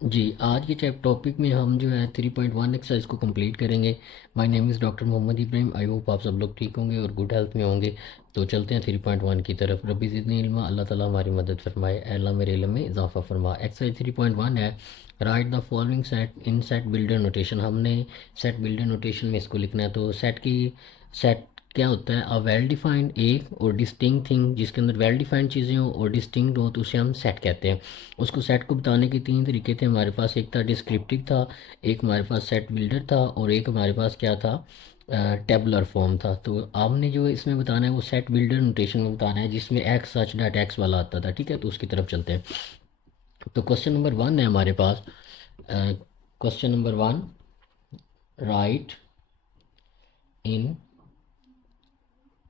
जी, आज के chap topic में हम जो है 3.1 एक्सरसाइज को कंप्लीट करेंगे। My name is doctor Mohammed Ibrahim. I hope आप सब लोग ठीक होंगे और गुड हेल्थ में होंगे। तो चलते हैं 3.1 की तरफ। रब्बी ज़िदनी इल्मा, अल्लाह ताला हमारी मदद फरमाए, ऐ अल्लाह मेरे इल्म में इजाफा फरमा। एक्सरसाइज 3.1 है, right the following set in set builder notation. हमने सेट बिल्डर नोटेशन में इसको लिखना है। तो सेट क्या होता है? अ वेल डिफाइंड एक और डिस्टिंक्ट थिंग, जिसके अंदर वेल डिफाइंड चीज़ें हों और डिस्टिंक्ट हो तो उसे हम सेट कहते हैं। उसको सेट को बताने के तीन तरीके थे हमारे पास। एक था डिस्क्रिप्टिव था, एक हमारे पास सेट बिल्डर था और एक हमारे पास क्या था, टेबुलर फॉर्म था। तो आपने जो इसमें बताना है वो सेट बिल्डर नोटेशन में बताना है, जिसमें एक्स सच डैट एक्स वाला आता था। ठीक है, तो उसकी तरफ चलते हैं। तो क्वेश्चन नंबर 1 है हमारे पास। Question number 1, write in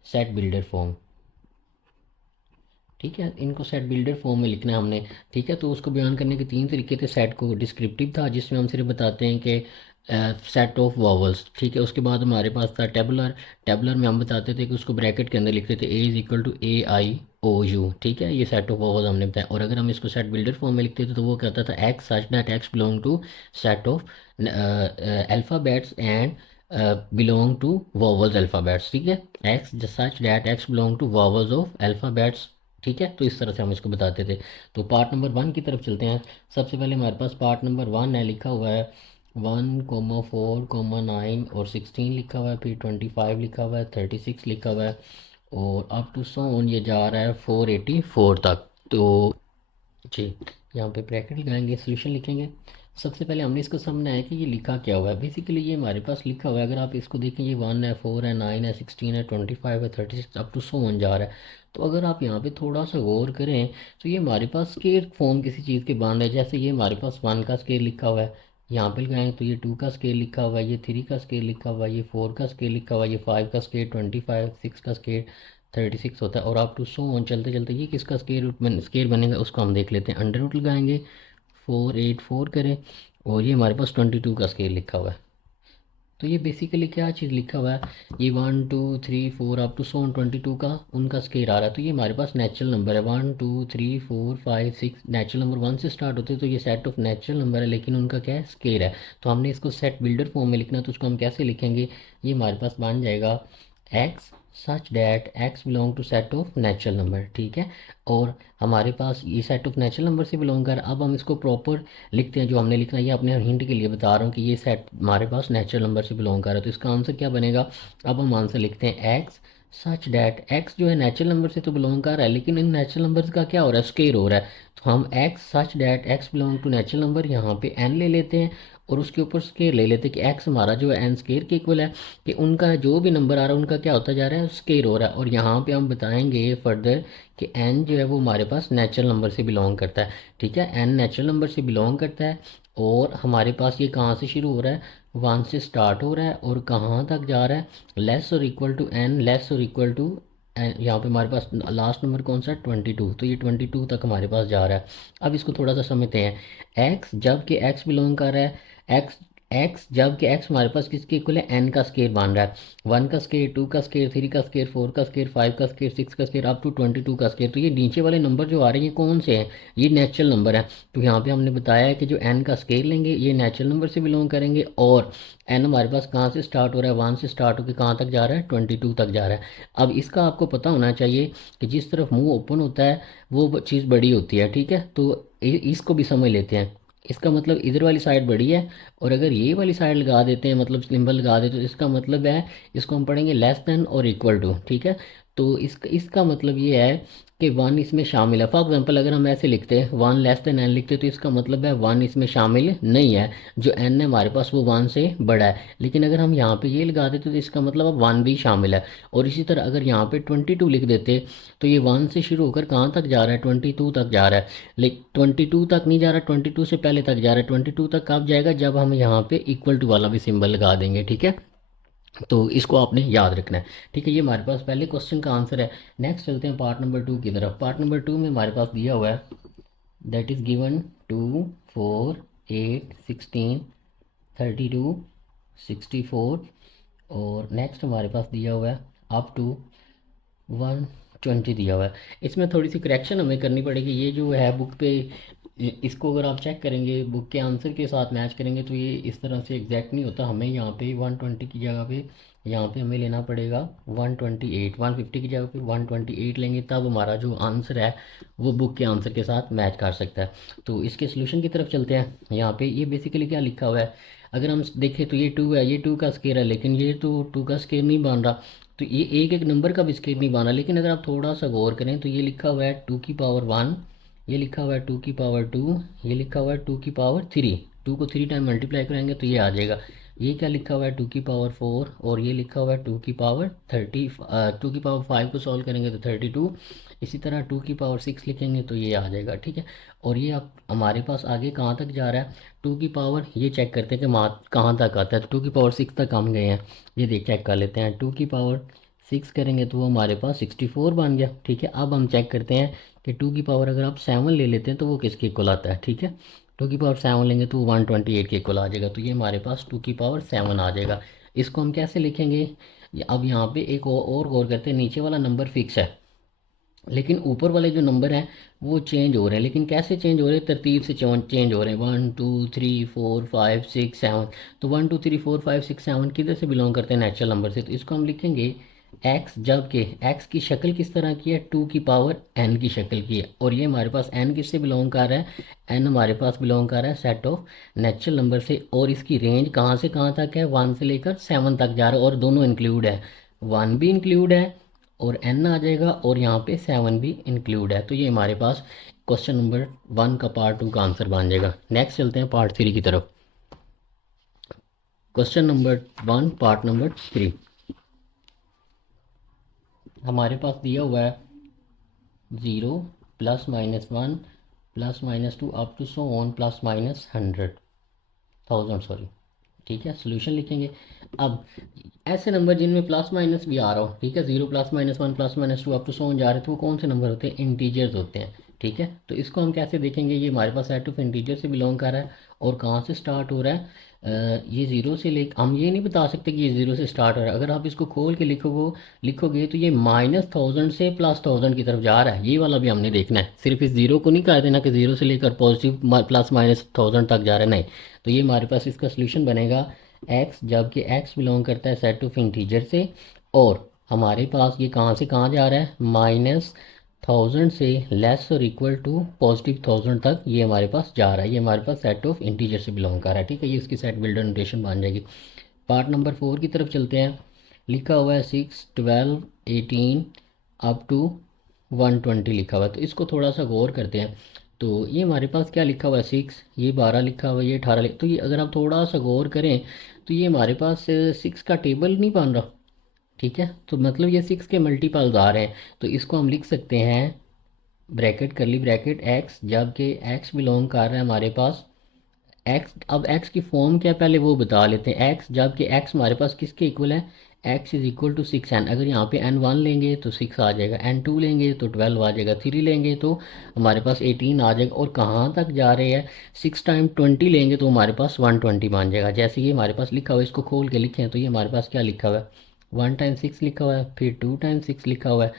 set builder form. ठीक है, इनको सेट बिल्डर फॉर्म में लिखना है हमने। ठीक है, तो उसको बयान करने के तीन तरीके थे। सेट को डिस्क्रिप्टिव था, जिसमें हम सिर्फ बताते हैं कि सेट ऑफ वॉवल्स। ठीक है, उसके बाद हमारे पास था टेबुलर। टेबुलर में हम बताते थे कि उसको ब्रैकेट के अंदर लिखते थे, A is equal to A I O U. ठीक है, ये सेट ऑफ वॉवल्स हमने बताया। और अगर हम इसको सेट बिल्डर फॉर्म में लिखते थे तो वो कहता था x such that x belong to set of alphabets and belong to vowels alphabets. ठीक है, x such that x belong to vowels of alphabets. ठीक है, तो इस तरह से हम इसको बताते थे। तो पार्ट नंबर 1 की तरफ चलते हैं। सबसे पहले हमारे पास पार्ट नंबर 1 है, लिखा हुआ है 1,4,9 और 16 लिखा हुआ है, फिर 25 लिखा हुआ है, 36 लिखा हुआ है और अप टू सो ऑन ये जा रहा है 484 तक। तो जी, यहाँ पे ब्रैकेट लगाएंगे, सोल्यूशन लिखेंगे। सबसे पहले हमने इसको समझना है कि ये लिखा क्या हुआ है। बेसिकली ये हमारे पास लिखा हुआ है, अगर आप इसको देखें, ये 1 है, 4 है, 9 है, 16 है, 25 है, 36 अप टू सो वन जा रहा है। तो अगर आप यहाँ पे थोड़ा सा गौर करें तो ये हमारे पास स्केयर फॉर्म किसी चीज़ के बन रहे हैं। जैसे ये हमारे पास 1 का स्केयर लिखा हुआ है, यहाँ पे लगाएंगे तो ये 2 का स्केयर लिखा हुआ है, ये 3 का स्केयर लिखा हुआ है, ये 4 का स्केयर लिखा हुआ है, ये 5 का स्केयर, 25, 6 का स्केयर, 36 होता है और आप टू सो ऑन चलते चलते ये किसका स्केयर बनेगा उसको हम देख लेते हैं। अंडर रूट लगाएंगे, 484 करें और ये हमारे पास 22 का स्केयर लिखा हुआ है। तो ये बेसिकली क्या चीज़ लिखा हुआ है, ये 1 2 3 4 अप टू सो ऑन 22 का उनका स्केयर आ रहा है। तो ये हमारे पास नेचुरल नंबर है, 1 2 3 4 5 6 नेचुरल नंबर 1 से स्टार्ट होते हैं। तो ये सेट ऑफ नेचुरल नंबर है, लेकिन उनका क्या है, स्केयर है। तो हमने इसको सेट बिल्डर फॉर्म में लिखना है, तो उसको हम कैसे लिखेंगे, ये हमारे पास बन जाएगा x such that x belong to set of natural number. ठीक है, और हमारे पास ये सेट ऑफ नेचुरल नंबर से बिलोंग कर। अब हम इसको प्रॉपर लिखते हैं, जो हमने लिखना है ये अपने हिंट के लिए बता रहा हूँ कि ये सेट हमारे पास नेचुरल नंबर से बिलोंग कर रहा है। तो इसका आंसर क्या बनेगा, अब हम आंसर लिखते हैं एक्स सच डैट एक्स जो है नेचुरल नंबर से तो बिलोंग कर रहा है, लेकिन इन नेचुरल नंबर्स का क्या हो रहा है, स्केयर हो रहा है। तो हम x such that x belong to natural number, यहाँ पे एन ले लेते हैं और उसके ऊपर स्केयर ले लेते हैं कि एक्स हमारा जो है एन स्केयर के इक्वल है, कि उनका जो भी नंबर आ रहा है उनका क्या होता जा रहा है, स्केयर हो रहा है। और यहाँ पे हम बताएंगे फर्दर कि एन जो है वो हमारे पास नेचुरल नंबर से बिलोंग करता है। ठीक है, एन नेचुरल नंबर से बिलोंग करता है और हमारे पास ये कहाँ से शुरू हो रहा है, 1 से स्टार्ट हो रहा है और कहाँ तक जा रहा है, लेस और इक्वल टू एन, लेस और इक्वल टू एन। यहाँ पे हमारे पास लास्ट नंबर कौन सा है, 22। तो ये 22 तक हमारे पास जा रहा है। अब इसको थोड़ा सा समझते हैं। एक्स जब कि एक्स बिलोंग कर रहा है, एक्स एक्स जब कि एक्स हमारे पास किसके इक्वल है, एन का स्केयर बन रहा है। 1 का स्केयर, 2 का स्केयर, 3 का स्केयर, 4 का स्केयर, 5 का स्केयर, 6 का स्केयर, अप टू 22 का स्केयर। तो ये नीचे वाले नंबर जो आ रहे हैं ये कौन से हैं, ये नेचुरल नंबर है। तो यहाँ पे हमने बताया है कि जो एन का स्केयर लेंगे ये नेचुरल नंबर से बिलोंग करेंगे और एन हमारे पास कहाँ से स्टार्ट हो रहा है, 1 से स्टार्ट होकर कहाँ तक जा रहा है, 22 तक जा रहा है। अब इसका आपको पता होना चाहिए कि जिस तरफ मुंह ओपन होता है वो चीज़ बड़ी होती है। ठीक है, तो इसको भी समझ लेते हैं। इसका मतलब इधर वाली साइड बड़ी है और अगर ये वाली साइड लगा देते हैं, मतलब सिंबल लगा देते, तो इसका मतलब है, इसको हम पढ़ेंगे लेस देन और इक्वल टू। ठीक है, तो इसका मतलब ये है कि 1 इसमें शामिल है। फॉर एग्जांपल अगर हम ऐसे लिखते हैं 1 लेस देन एन लिखते तो इसका मतलब है 1 इसमें शामिल नहीं है, जो एन है हमारे पास वो 1 से बड़ा है। लेकिन अगर हम यहाँ पे ये लगा देते तो इसका मतलब अब 1 भी शामिल है। और इसी तरह अगर यहाँ पे 22 लिख देते तो ये 1 से शुरू होकर कहाँ तक जा रहा है, 22 तक जा रहा है। लेकिन 22 तक नहीं जा रहा, 22 से पहले तक जा रहा है। 22 तक कब जाएगा, जब हम यहाँ पे इक्वल टू वाला भी सिंबल लगा देंगे। ठीक है, तो इसको आपने याद रखना है। ठीक है, ये हमारे पास पहले क्वेश्चन का आंसर है। नेक्स्ट चलते हैं पार्ट नंबर 2 की तरफ। पार्ट नंबर 2 में हमारे पास दिया हुआ है, दैट इज़ गिवन 2 4 8 16 32 64 और नेक्स्ट हमारे पास दिया हुआ है अप टू 120 दिया हुआ है। इसमें थोड़ी सी करेक्शन हमें करनी पड़ेगी। ये जो है बुक पे इसको अगर आप चेक करेंगे बुक के आंसर के साथ मैच करेंगे तो ये इस तरह से एग्जैक्ट नहीं होता। हमें यहाँ पे 120 की जगह पे यहाँ पे हमें लेना पड़ेगा 128, 150 की जगह पे 128 लेंगे, तब हमारा जो आंसर है वो बुक के आंसर के साथ मैच कर सकता है। तो इसके सोल्यूशन की तरफ चलते हैं। यहाँ पे ये बेसिकली क्या लिखा हुआ है, अगर हम देखें तो ये 2 है, ये 2 का स्केयर है, लेकिन ये तो 2 का स्केयर नहीं बन रहा। तो ये एक एक नंबर का भी स्केयर नहीं बन रहा। लेकिन अगर आप थोड़ा सा गौर करें तो ये लिखा हुआ है 2 की पावर 1, ये लिखा हुआ है 2 की पावर 2, ये लिखा हुआ है 2 की पावर 3। 2 को 3 टाइम मल्टीप्लाई करेंगे तो ये आ जाएगा। ये क्या लिखा हुआ है 2 की पावर 4, और ये लिखा हुआ है 2 की पावर 30। 2 की पावर 5 को सॉल्व करेंगे तो 32। इसी तरह 2 की पावर 6 लिखेंगे तो ये आ जाएगा, ठीक है। और ये आप हमारे पास आगे कहाँ तक जा रहा है, 2 की पावर, ये चेक करते हैं कि कहाँ तक आता है। तो 2 की पावर 6 तक हम गए हैं, ये देख चेक कर लेते हैं। 2 की पावर 6 करेंगे तो वो हमारे पास 64 बन गया, ठीक है। अब हम चेक करते हैं कि 2 की पावर अगर आप 7 ले लेते हैं तो वो किसके इक्वल आता है, ठीक है। 2 की पावर 7 लेंगे तो 128 के इक्वल आ जाएगा। तो ये हमारे पास 2 की पावर 7 आ जाएगा। इसको हम कैसे लिखेंगे, अब यहाँ पे एक और गौर करते हैं, नीचे वाला नंबर फिक्स है लेकिन ऊपर वाले जो नंबर हैं वो चेंज हो रहे हैं। लेकिन कैसे चेंज हो रहे हैं, तरतीब से चेंज हो रहे हैं। 1 2 3 4 5 6 7। तो 1 2 3 4 5 6 7 किधर से बिलोंग करते हैं, नेचुरल नंबर से। तो इसको हम लिखेंगे एक्स, जबकि एक्स की शक्ल किस तरह की है, 2 की पावर n की शक्ल की है। और ये हमारे पास n किससे बिलोंग कर रहा है, n हमारे पास बिलोंग कर रहा है सेट ऑफ नेचुरल नंबर से। और इसकी रेंज कहाँ से कहाँ तक है, 1 से लेकर 7 तक जा रहा है, और दोनों इंक्लूड है, 1 भी इंक्लूड है और n आ जाएगा, और यहाँ पे 7 भी इंक्लूड है। तो ये हमारे पास क्वेश्चन नंबर 1 का पार्ट 2 का आंसर बन जाएगा। नेक्स्ट चलते हैं पार्ट 3 की तरफ। क्वेश्चन नंबर 1 पार्ट नंबर 3 हमारे पास दिया हुआ है 0 +-1 +-2 up to so on +-100,000 sorry, ठीक है। सोल्यूशन लिखेंगे। अब ऐसे नंबर जिनमें प्लस माइनस भी आ रहा हो, ठीक है, 0 +-1 +-2 अप टू 100 जा रहे, तो वो कौन से नंबर होते हैं, इंटीजर्स होते हैं, ठीक है। तो इसको हम कैसे देखेंगे, ये हमारे पास सेट ऑफ इंटीजर से बिलोंग कर रहा है और कहाँ से स्टार्ट हो रहा है, ये 0 से ले, हम ये नहीं बता सकते कि ये 0 से स्टार्ट हो रहा है। अगर आप इसको खोल के लिखोगे तो ये -1000 से +1000 की तरफ जा रहा है, ये वाला भी हमने देखना है। सिर्फ इस 0 को नहीं कह देना कि 0 से लेकर पॉजिटिव +-1000 तक जा रहा है, नहीं। तो ये हमारे पास इसका सोल्यूशन बनेगा एक्स, जबकि एक्स बिलोंग करता है सेट ऑफ इंटीजर से, और हमारे पास ये कहाँ से कहाँ जा रहा है, -1000 से लेस और इक्वल टू +1000 तक ये हमारे पास जा रहा है। ये हमारे पास सेट ऑफ इंटीजर से बिलोंग कर रहा है, ठीक है। ये इसकी सेट बिल्डर नोटेशन बन जाएगी। पार्ट नंबर 4 की तरफ चलते हैं। लिखा हुआ है 6 12 18 अप टू 120 लिखा हुआ है। तो इसको थोड़ा सा गौर करते हैं। तो ये हमारे पास क्या लिखा हुआ है, 6, ये 12 लिखा हुआ है, ये 18 तो ये अगर आप थोड़ा सा गौर करें तो ये हमारे पास 6 का टेबल नहीं बन रहा, ठीक है। तो मतलब ये 6 के मल्टीपल्स आ रहे हैं। तो इसको हम लिख सकते हैं ब्रैकेट, करली ब्रैकेट, एक्स, जबकि एक्स बिलोंग कर रहा है हमारे पास एक्स। अब एक्स की फॉर्म क्या है पहले वो बता लेते हैं। एक्स, जबकि एक्स हमारे पास किसके इक्वल है, x is equal to 6n। अगर यहाँ पे n1 लेंगे तो 6 आ जाएगा, n2 लेंगे तो 12 आ जाएगा, 3 लेंगे तो हमारे पास 18 आ जाएगा। और कहाँ तक जा रहे हैं, 6 टाइम 20 लेंगे तो हमारे पास 120 बन जाएगा। जैसे ये हमारे पास लिखा हुआ है, इसको खोल के लिखें तो ये हमारे पास क्या लिखा हुआ है, 1 टाइम 6 लिखा हुआ है, फिर 2 टाइम 6 लिखा हुआ है।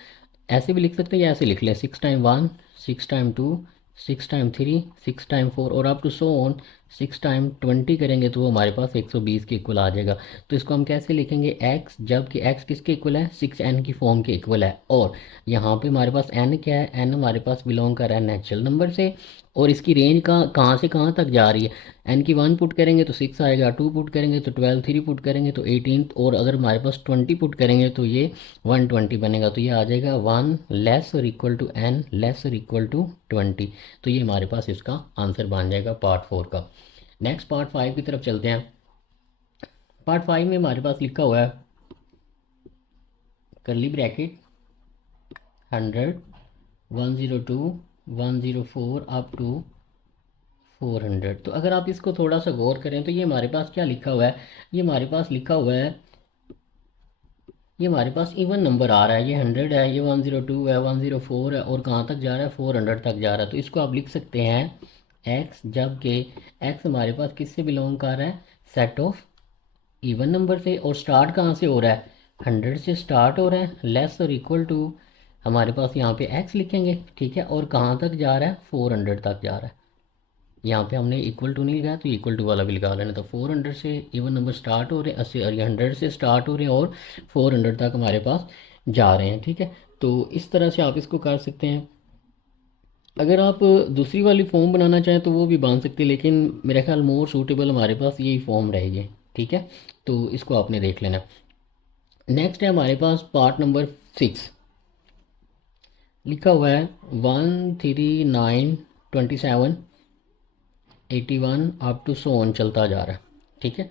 ऐसे भी लिख सकते हैं या ऐसे लिख लें, 6 टाइम 1, 6 टाइम 2, 6 टाइम 3, 6 टाइम 4, और up to so on 6 time 20 करेंगे तो वो हमारे पास 120 के इक्वल आ जाएगा। तो इसको हम कैसे लिखेंगे, एक्स, जबकि एक्स किसके इक्वल है, 6n की फॉर्म के इक्वल है। और यहाँ पे हमारे पास n क्या है, n हमारे पास बिलोंग कर रहा है नेचुरल नंबर से, और इसकी रेंज कहाँ से कहाँ तक जा रही है। n की 1 पुट करेंगे तो 6 आएगा, 2 पुट करेंगे तो 12, 3 पुट करेंगे तो 18, और अगर हमारे पास 20 पुट करेंगे तो ये 120 बनेगा। तो ये आ जाएगा 1 लेस और इक्वल टू n लेस और इक्वल टू 20। तो ये हमारे पास इसका आंसर बन जाएगा पार्ट 4 का। नेक्स्ट पार्ट 5 की तरफ चलते हैं। पार्ट 5 में हमारे पास लिखा हुआ है करली ब्रैकेट 100 102 104 अप टू 400। तो अगर आप इसको थोड़ा सा गौर करें तो ये हमारे पास क्या लिखा हुआ है, ये हमारे पास लिखा हुआ है, ये हमारे पास इवन नंबर आ रहा है। ये 100 है, ये 102 है, 104 है, और कहाँ तक जा रहा है, 400 तक जा रहा है। तो इसको आप लिख सकते हैं एक्स, जबकि एक्स हमारे पास किससे बिलोंग कर रहा है, सेट ऑफ इवन नंबर से। और स्टार्ट कहाँ से हो रहा है, 100 से स्टार्ट हो रहा है, लेस और इक्वल टू हमारे पास यहाँ पे एक्स लिखेंगे, ठीक है। और कहाँ तक जा रहा है, 400 तक जा रहा है। यहाँ पे हमने इक्वल टू नहीं लगाया तो इक्वल टू वाला भी लगा लेना। तो 400 से इवन नंबर स्टार्ट हो रहे हैं, 80 और ये 100 से स्टार्ट हो रहे हैं और 400 तक हमारे पास जा रहे हैं, ठीक है। तो इस तरह से आप इसको कर सकते हैं। अगर आप दूसरी वाली फॉर्म बनाना चाहें तो वो भी बन सकती है, लेकिन मेरा ख्याल मोर सूटेबल हमारे पास यही फॉर्म रहेगी, ठीक है। तो इसको आपने देख लेना। नेक्स्ट है हमारे पास पार्ट नंबर 6, लिखा हुआ है 13927 81 अप टू सो ऑन चलता जा रहा है, ठीक है।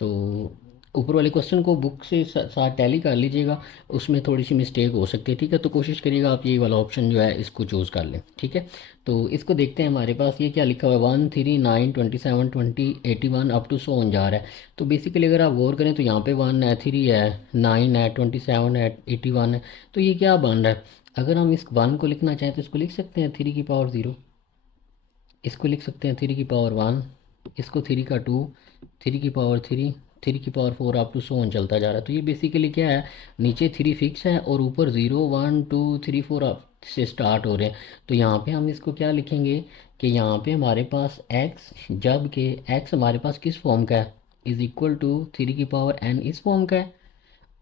तो ऊपर वाले क्वेश्चन को बुक से साथ टैली कर लीजिएगा, उसमें थोड़ी सी मिस्टेक हो सकती है, ठीक है। तो कोशिश करिएगा आप यही वाला ऑप्शन जो है इसको चूज़ कर लें, ठीक है। तो इसको देखते हैं, हमारे पास ये क्या लिखा हुआ है 13927 20 81 अप टू सो ऑन जा रहा है। तो बेसिकली अगर आप गौर करें तो यहाँ पे 1 है, 3 है, 9 है, 27 है, 81 है। तो ये क्या बन रहा है? अगर हम इस 1 को लिखना चाहें तो इसको लिख सकते हैं 3 की पावर 0, इसको लिख सकते हैं 3 की पावर 1, इसको 3 का 2, 3 की पावर 3, 3 की power 4 up to so on चलता जा रहा है। तो ये बेसिकली क्या है, नीचे 3 फिक्स है और ऊपर 0 1 2 3 4 अप से स्टार्ट हो रहे हैं। तो यहाँ पे हम इसको क्या लिखेंगे कि यहाँ पे हमारे पास x, जब के x हमारे पास किस फॉर्म का है, इज़ इक्वल टू 3 की पावर n इस फॉर्म का है।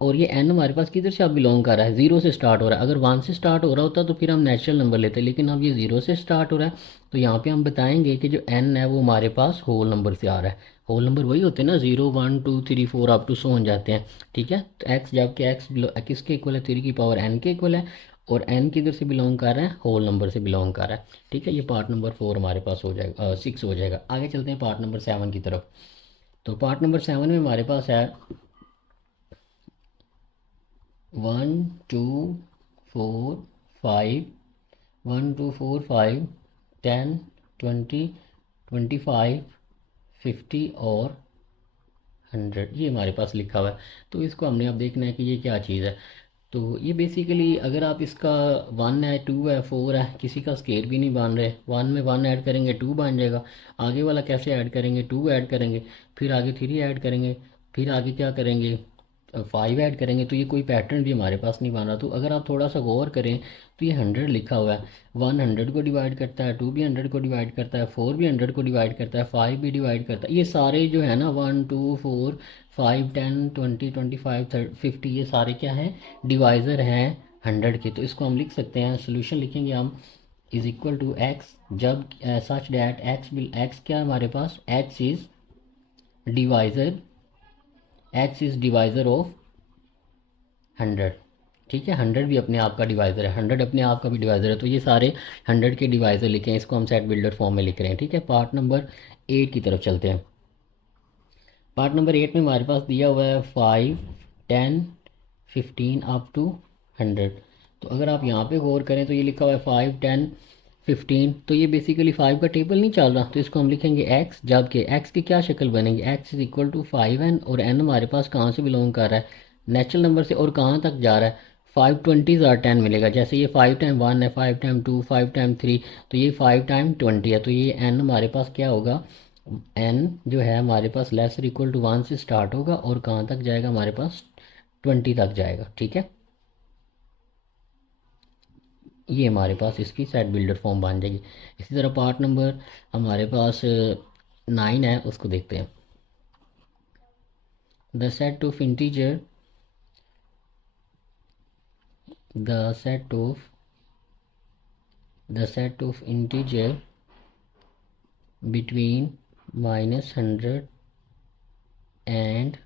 और ये एन हमारे पास किधर से अब बिलोंग कर रहा है, ज़ीरो से स्टार्ट हो रहा है। अगर 1 से स्टार्ट हो रहा होता तो फिर हम नेचुरल नंबर लेते, लेकिन अब ये 0 से स्टार्ट हो रहा है। तो यहाँ पे हम बताएंगे कि जो एन है वो हमारे पास होल नंबर से आ रहा है। होल नंबर वही होते हैं ना, 0 1 2 3 4 अप टू सो हो जाते हैं, ठीक है। तो एक्स, जबकि एक्स किसके इक्वल है, 3 की पावर एन के इक्वल है। और एन किधर से बिलोंग कर रहा है, होल नंबर से बिलोंग कर रहा है, ठीक है। ये पार्ट नंबर 4 हमारे पास हो जाएगा, 6 हो जाएगा। आगे चलते हैं पार्ट नंबर 7 की तरफ। तो पार्ट नंबर 7 में हमारे पास है 1 2 4 5, 1 2 4 5 10 20 25 50 और 100, ये हमारे पास लिखा हुआ है। तो इसको हमने अब देखना है कि ये क्या चीज़ है। तो ये बेसिकली अगर आप इसका 1 है, 2 है, 4 है, किसी का स्केल भी नहीं बन रहे, 1 में 1 ऐड करेंगे 2 बन जाएगा। आगे वाला कैसे ऐड करेंगे, 2 ऐड करेंगे, फिर आगे 3 ऐड करेंगे, फिर आगे क्या करेंगे, 5 ऐड करेंगे। तो ये कोई पैटर्न भी हमारे पास नहीं बन रहा। तो अगर आप थोड़ा सा गौर करें तो ये 100 लिखा हुआ है, 1 100 को डिवाइड करता है, 2 भी 100 को डिवाइड करता है, 4 भी 100 को डिवाइड करता है, 5 भी डिवाइड करता है। ये सारे जो है ना 1 2 4 5 10 20 25 30 50, ये सारे क्या हैं, डिवाइज़र हैं 100 के। तो इसको हम लिख सकते हैं, सोल्यूशन लिखेंगे हम, इज़ इक्वल टू एक्स, जब सच डैट एक्स क्या है हमारे पास, divisor x is divisor of 100, ठीक है। 100 भी अपने आप का डिवाइज़र है, 100 अपने आप का भी डिवाइज़र है। तो ये सारे 100 के डिवाइज़र लिखे हैं, इसको हम सेट बिल्डर फॉर्म में लिख रहे हैं, ठीक है। पार्ट नंबर 8 की तरफ चलते हैं। पार्ट नंबर 8 में हमारे पास दिया हुआ है 5 10 15 अप टू 100। तो अगर आप यहाँ पे गौर करें तो ये लिखा हुआ है 5 10 15। तो ये बेसिकली 5 का टेबल नहीं चल रहा, तो इसको हम लिखेंगे x, जबकि x की क्या शक्ल बनेगी, x is equal to 5n, और n हमारे पास कहाँ से बिलोंग कर रहा है, नेचुरल नंबर से, और कहाँ तक जा रहा है, 5 20 और 10 मिलेगा। जैसे ये 5 टाइम 1 है, 5 टाइम 2, 5 टाइम 3, तो ये 5 टाइम 20 है। तो ये n हमारे पास क्या होगा, n जो है हमारे पास लेस इक्वल टू 1 से स्टार्ट होगा और कहाँ तक जाएगा, हमारे पास 20 तक जाएगा, ठीक है। ये हमारे पास इसकी सेट बिल्डर फॉर्म बन जाएगी। इसी तरह पार्ट नंबर हमारे पास 9 है, उसको देखते हैं। The set of integer, the set of integer between -100 and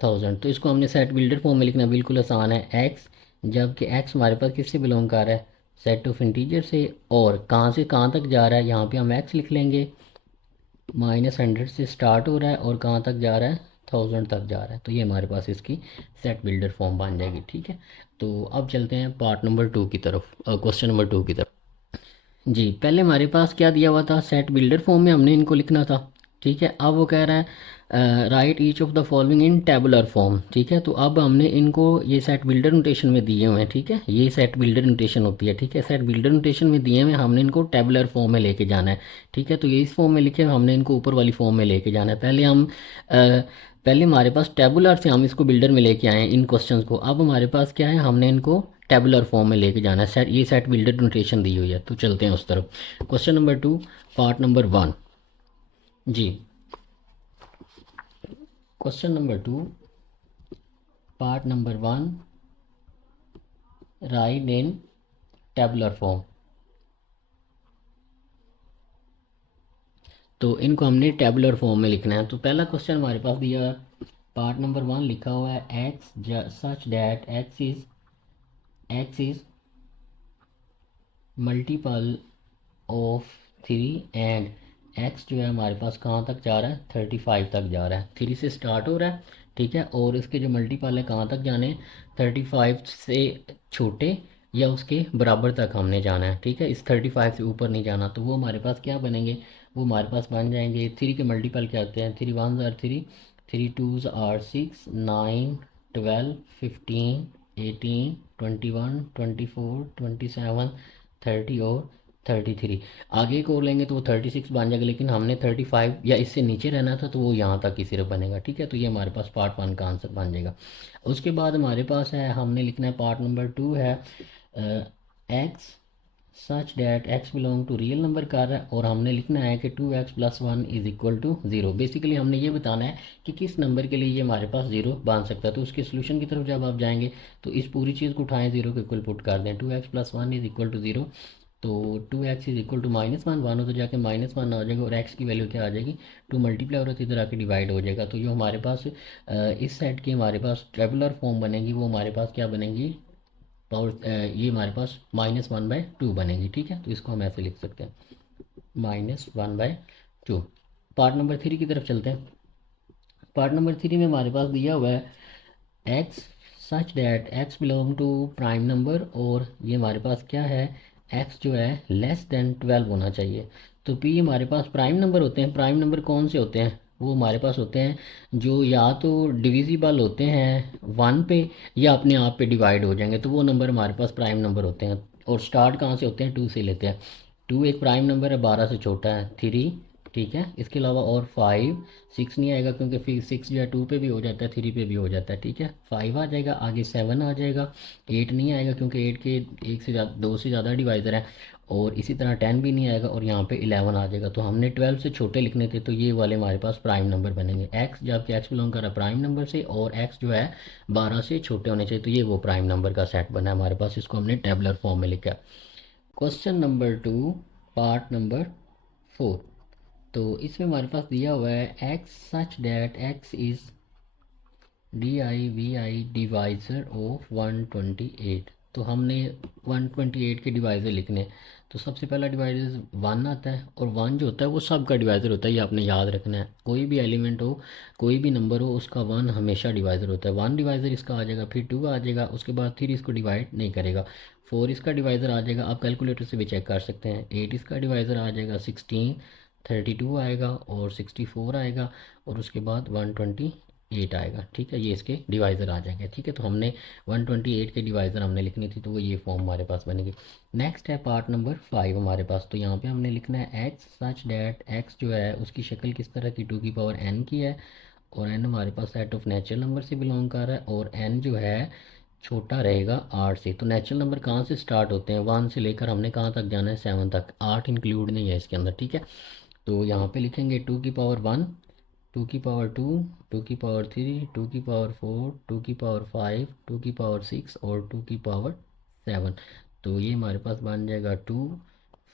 1000। तो इसको हमने सेट बिल्डर फॉर्म में लिखना बिल्कुल आसान है, एक्स, जबकि एक्स हमारे पास किससे बिलोंग कर रहा है, सेट ऑफ इंटीजर से, और कहाँ से कहाँ तक जा रहा है, यहाँ पे हम एक्स लिख लेंगे, -100 से स्टार्ट हो रहा है और कहाँ तक जा रहा है, 1000 तक जा रहा है। तो ये हमारे पास इसकी सेट बिल्डर फॉर्म बन जाएगी, ठीक है। तो अब चलते हैं पार्ट नंबर 2 की तरफ, क्वेश्चन नंबर 2 की तरफ। जी, पहले हमारे पास क्या दिया हुआ था, सेट बिल्डर फॉर्म में हमने इनको लिखना था, ठीक है। अब वो कह रहा है right each of the following in tabular form, ठीक है। तो अब हमने इनको ये सेट बिल्डर नोटेशन में दिए हुए हैं, ठीक है। ये सेट बिल्डर नोटेशन होती है, ठीक है। सेट बिल्डर नोटेशन में दिए हुए, हमने इनको टेबुलर फॉर्म में लेके जाना है, ठीक है। तो ये इस फॉर्म में लिखे, हमने इनको ऊपर वाली फॉर्म में लेके जाना है। पहले हमारे पास टेबुलर से हम इसको बिल्डर में लेके आए हैं इन क्वेश्चंस को। अब हमारे पास क्या है, हमने इनको टेबुलर फॉर्म में लेके जाना है। सेट, ये सेट बिल्डर नोटेशन दी हुई है, तो चलते हैं उस तरफ। क्वेश्चन नंबर 2 पार्ट नंबर 1 जी। Question number 2 part number 1 write in tabular form. तो इनको हमने टेबुलर फॉर्म में लिखना है। तो पहला क्वेश्चन हमारे पास दिया है, पार्ट नंबर 1 लिखा हुआ है x such that x is multiple of 3 and x जो है हमारे पास कहाँ तक जा रहा है, 35 तक जा रहा है। 3 से स्टार्ट हो रहा है, ठीक है, और इसके जो मल्टीपल है कहाँ तक जाने, 35 से छोटे या उसके बराबर तक हमने जाना है, ठीक है। इस 35 से ऊपर नहीं जाना। तो वो हमारे पास क्या बनेंगे, वो हमारे पास बन जाएंगे, 3 के मल्टीपल क्या होते हैं, 3 1 आर 3, 3 2 आर 6, 9 12 15 18 21 24 27 30 और 33। आगे को लेंगे तो वो 36 बन जाएगा, लेकिन हमने 35 या इससे नीचे रहना था, तो वो यहाँ तक ही सिर्फ बनेगा, ठीक है। तो ये हमारे पास पार्ट 1 का आंसर बन जाएगा। उसके बाद हमारे पास है, हमने लिखना है पार्ट नंबर 2 है x such that x belong to real number कर रहा है, और हमने लिखना है कि 2x + 1 is equal to 0। Basically हमने ये बताना है कि किस नंबर के लिए ये हमारे पास 0 बन सकता है। तो उसके सोल्यूशन की तरफ जब आप जाएंगे तो इस पूरी चीज़ को उठाएं, 0 के इक्वल पुट कर दें, 2x + 1 इज इक्वल टू 0। तो 2x इज इक्वल टू -1, 1 हो तो जाके -1 आ जाएगा, और x की वैल्यू क्या आ जाएगी, 2 मल्टीप्लाई और इधर आके डिवाइड हो जाएगा। तो जो हमारे पास इस सेट की हमारे पास टेबुलर फॉर्म बनेगी, वो हमारे पास क्या बनेगी, पावर ये हमारे पास -1/2 बनेगी, ठीक है। तो इसको हम ऐसे लिख सकते हैं -1/2। पार्ट नंबर 3 की तरफ चलते हैं। पार्ट नंबर 3 में हमारे पास दिया हुआ है x such that x belong to prime number, और ये हमारे पास क्या है, एक्स जो है <12 होना चाहिए। तो पी हमारे पास प्राइम नंबर होते हैं। प्राइम नंबर कौन से होते हैं, वो हमारे पास होते हैं जो या तो डिविजिबल होते हैं 1 पे, या अपने आप पे डिवाइड हो जाएंगे, तो वो नंबर हमारे पास प्राइम नंबर होते हैं। और स्टार्ट कहाँ से होते हैं, 2 से लेते हैं। 2 एक प्राइम नंबर है, 12 से छोटा है, 3, ठीक है। इसके अलावा और 5, 6 नहीं आएगा क्योंकि फिर 6 जो है 2 पे भी हो जाता है, 3 पे भी हो जाता है, ठीक है। 5 आ जाएगा, आगे 7 आ जाएगा, 8 नहीं आएगा क्योंकि 8 के एक से ज़्यादा, 2 से ज़्यादा डिवाइज़र है, और इसी तरह 10 भी नहीं आएगा, और यहाँ पे 11 आ जाएगा। तो हमने 12 से छोटे लिखने थे, तो ये वाले हमारे पास प्राइम नंबर बनेंगे। एक्स जबकि एक्स बिलोंग कर रहा है प्राइम नंबर से, और एक्स जो है 12 से छोटे होने चाहिए, तो ये वो प्राइम नंबर का सेट बना है हमारे पास। इसको हमने टेबुलर फॉर्म में लिखा। Question number 2 part number 4। तो इसमें हमारे पास दिया हुआ है x such that x is DIVI divisor of 128। तो हमने 128 के डिवाइज़र लिखने हैं। तो सबसे पहला डिवाइज़र 1 आता है, और 1 जो होता है वो सब का डिवाइज़र होता है, ये आपने याद रखना है। कोई भी एलिमेंट हो, कोई भी नंबर हो, उसका 1 हमेशा डिवाइज़र होता है। 1 डिवाइज़र इसका आ जाएगा, फिर 2 आ जाएगा, उसके बाद 3 इसको डिवाइड नहीं करेगा, 4 इसका डिवाइज़र आ जाएगा, आप कैलकुलेटर से भी चेक कर सकते हैं। 8 इसका डिवाइज़र आ जाएगा, 16, 32 आएगा, और 64 आएगा, और उसके बाद 128 आएगा, ठीक है। ये इसके डिवाइज़र आ जाएंगे, ठीक है। तो हमने 128 के डिवाइज़र हमने लिखनी थी, तो वो ये फॉर्म हमारे पास बनेगी। नेक्स्ट है पार्ट नंबर 5 हमारे पास। तो यहाँ पे हमने लिखना है एक्स सच डैट एक्स जो है उसकी शक्ल किस तरह की, 2 की पावर n की है, और n हमारे पास सेट ऑफ नेचुरल नंबर से बिलोंग कर रहा है, और n जो है छोटा रहेगा 8 से। तो नेचुरल नंबर कहाँ से स्टार्ट होते हैं, 1 से लेकर हमने कहाँ तक जाना है, 7 तक, 8 इंक्लूड नहीं है इसके अंदर, ठीक है। तो यहाँ पे लिखेंगे 2 की पावर 1, 2 की पावर 2, 2 की पावर 3, 2 की पावर 4, 2 की पावर 5, 2 की पावर 6, और 2 की पावर 7। तो ये हमारे पास बन जाएगा 2,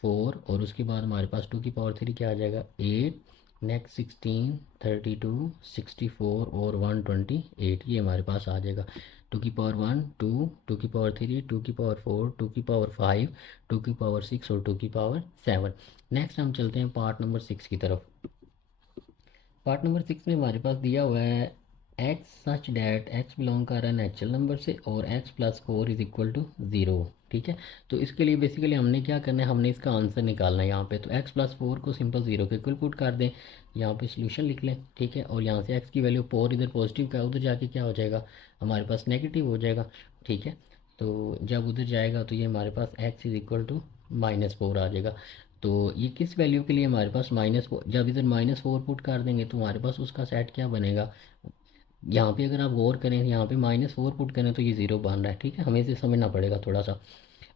4, और उसके बाद हमारे पास 2 की पावर 3 क्या आ जाएगा, 8, नेक्स्ट 16, 32, 64 और 128, ये हमारे पास आ जाएगा। 2 की पावर 1, 2, 2 की पावर 3, 2 की पावर 4, 2 की पावर 5, 2 की पावर 6 और 2 की पावर 7। नेक्स्ट हम चलते हैं पार्ट नंबर 6 की तरफ। पार्ट नंबर 6 में हमारे पास दिया हुआ है x such that x belong कर रहा है नेचुरल नंबर से, और x + 4 इज इक्वल टू 0, ठीक है। तो इसके लिए बेसिकली हमने क्या करना है, हमने इसका आंसर निकालना है यहाँ पे। तो x + 4 को सिंपल 0 के इक्वल पुट कर दें, यहाँ पे सोल्यूशन लिख लें, ठीक है। और यहाँ से x की वैल्यू 4 इधर पॉजिटिव का उधर जाके क्या हो जाएगा, हमारे पास नेगेटिव हो जाएगा, ठीक है। तो जब उधर जाएगा तो ये हमारे पास x इज इक्वल टू -4 आ जाएगा। तो ये किस वैल्यू के लिए हमारे पास -4, जब इधर -4 पुट कर देंगे तो हमारे पास उसका सेट क्या बनेगा, यहाँ पे अगर आप गौर करें, यहाँ पे -4 पुट करें तो ये ज़ीरो बन रहा है, ठीक है, हमें इसे समझना पड़ेगा थोड़ा सा।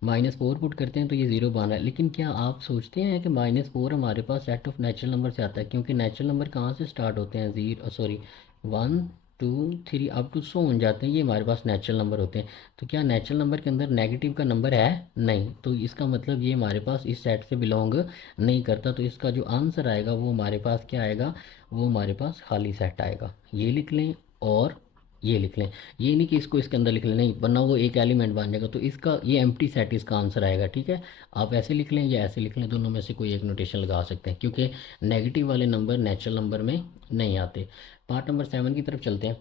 -4 पुट करते हैं तो ये ज़ीरो बन रहा है, लेकिन क्या आप सोचते हैं कि -4 हमारे पास सेट ऑफ नेचुरल नंबर से आता है? क्योंकि नेचुरल नंबर कहाँ से स्टार्ट होते हैं, zero sorry 1 2 3 up to so on जाते हैं, ये हमारे पास नेचुरल नंबर होते हैं। तो क्या नेचुरल नंबर के अंदर नेगेटिव का नंबर है? नहीं। तो इसका मतलब ये हमारे पास इस सेट से बिलोंग नहीं करता। तो इसका जो आंसर आएगा वो हमारे पास क्या आएगा, वो हमारे पास खाली सेट आएगा। ये लिख लें और ये लिख लें, ये नहीं कि इसको इसके अंदर लिख लें, नहीं, वरना वो एक एलिमेंट बन जाएगा। तो इसका ये एम्प्टी सेट इसका आंसर आएगा, ठीक है। आप ऐसे लिख लें या ऐसे लिख लें, दोनों में से कोई एक नोटेशन लगा सकते हैं, क्योंकि नेगेटिव वाले नंबर नेचुरल नंबर में नहीं आते। पार्ट नंबर 7 की तरफ चलते हैं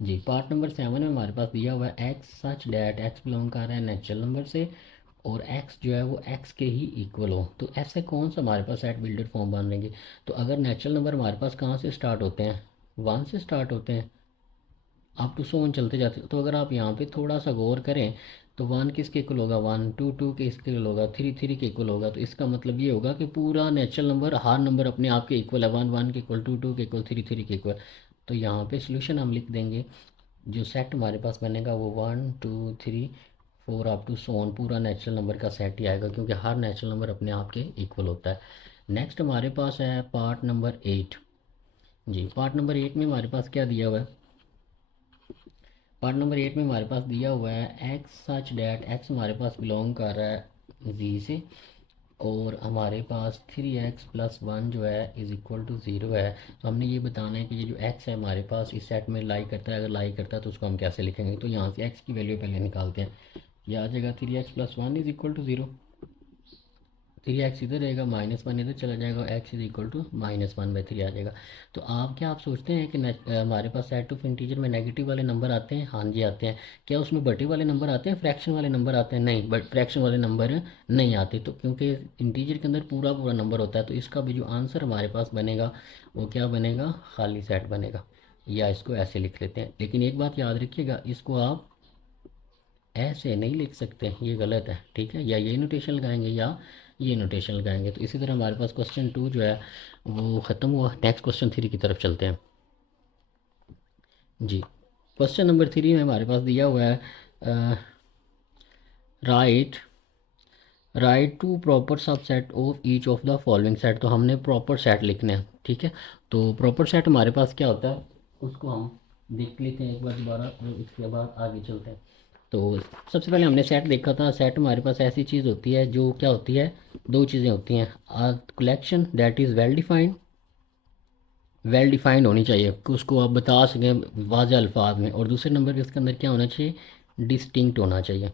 जी। पार्ट नंबर 7 में हमारे पास दिया हुआ है x such that x belong कर रहा है नेचुरल नंबर से, और एक्स जो है वो एक्स के ही इक्वल हो। तो ऐसे कौन सा हमारे पास सेट बिल्डर फॉर्म बनेंगे? तो अगर नेचुरल नंबर हमारे पास कहाँ से स्टार्ट होते हैं, 1 से स्टार्ट होते हैं, आप टू सोन चलते जाते हो। तो अगर आप यहाँ पे थोड़ा सा गौर करें तो 1 किसके इक्वल होगा, 1 2 2 के इसके इक्वल होगा, 3 3 के इक्वल होगा। तो इसका मतलब ये होगा कि पूरा नेचुरल नंबर, हर नंबर अपने आप के इक्वल है, 1 1 के इक्वल, 2 2 के इक्वल, 3 3 के इक्वल। तो यहाँ पे सोल्यूशन हम लिख देंगे, जो सेट हमारे पास बनेगा वो 1 2 3 4 अप टू सोन पूरा नेचुरल नंबर का सेट ही आएगा, क्योंकि हर नेचुरल नंबर अपने आप के इक्वल होता है। नेक्स्ट हमारे पास है पार्ट नंबर 8 जी। पार्ट नंबर 8 में हमारे पास क्या दिया हुआ है, पार्ट नंबर 8 में हमारे पास दिया हुआ है एक्स सच डैट एक्स हमारे पास बिलोंग कर रहा है जी से, और हमारे पास 3x+1 जो है इज़ इक्वल टू 0 है। तो हमने ये बताना है कि ये जो x है हमारे पास इस सेट में लाई करता है, अगर लाई करता है तो उसको हम कैसे लिखेंगे। तो यहाँ से x की वैल्यू पहले निकालते हैं, ये आ जाएगा 3x+1 is equal to 0। 3x इधर रहेगा, -1 इधर चला जाएगा, x इज इक्वल टू -1/3 आ जाएगा। तो आप क्या आप सोचते हैं कि हमारे पास सेट ऑफ इंटीजर में नेगेटिव वाले नंबर आते हैं? हाँ जी आते हैं। क्या उसमें बटे वाले नंबर आते हैं, फ्रैक्शन वाले नंबर आते हैं? नहीं, बट फ्रैक्शन वाले नंबर नहीं आते। तो क्योंकि इंटीजर के अंदर पूरा पूरा नंबर होता है, तो इसका भी जो आंसर हमारे पास बनेगा वो क्या बनेगा, खाली सेट बनेगा। या इसको ऐसे लिख लेते हैं, लेकिन एक बात याद रखिएगा, इसको आप ऐसे नहीं लिख सकते, ये गलत है, ठीक है। या ये नोटेशन लगाएंगे या ये नोटेशन लगाएंगे। तो इसी तरह हमारे पास क्वेश्चन 2 जो है वो ख़त्म हुआ। नेक्स्ट क्वेश्चन 3 की तरफ चलते हैं जी। क्वेश्चन नंबर 3 में हमारे पास दिया हुआ है write write to proper subset of each of the following set. तो हमने प्रॉपर सेट लिखने हैं, ठीक है। तो प्रॉपर सेट हमारे पास क्या होता है उसको हम देख लेते हैं एक बार दोबारा, और इसके बाद आगे चलते हैं। तो सबसे पहले हमने सेट देखा था। सेट हमारे पास ऐसी चीज़ होती है जो क्या होती है, दो चीज़ें होती हैं, a collection that is well defined होनी चाहिए कि उसको आप बता सकें वाज़ेह अल्फाज में, और दूसरे नंबर पे इसके अंदर क्या होना चाहिए, डिस्टिंक्ट होना चाहिए।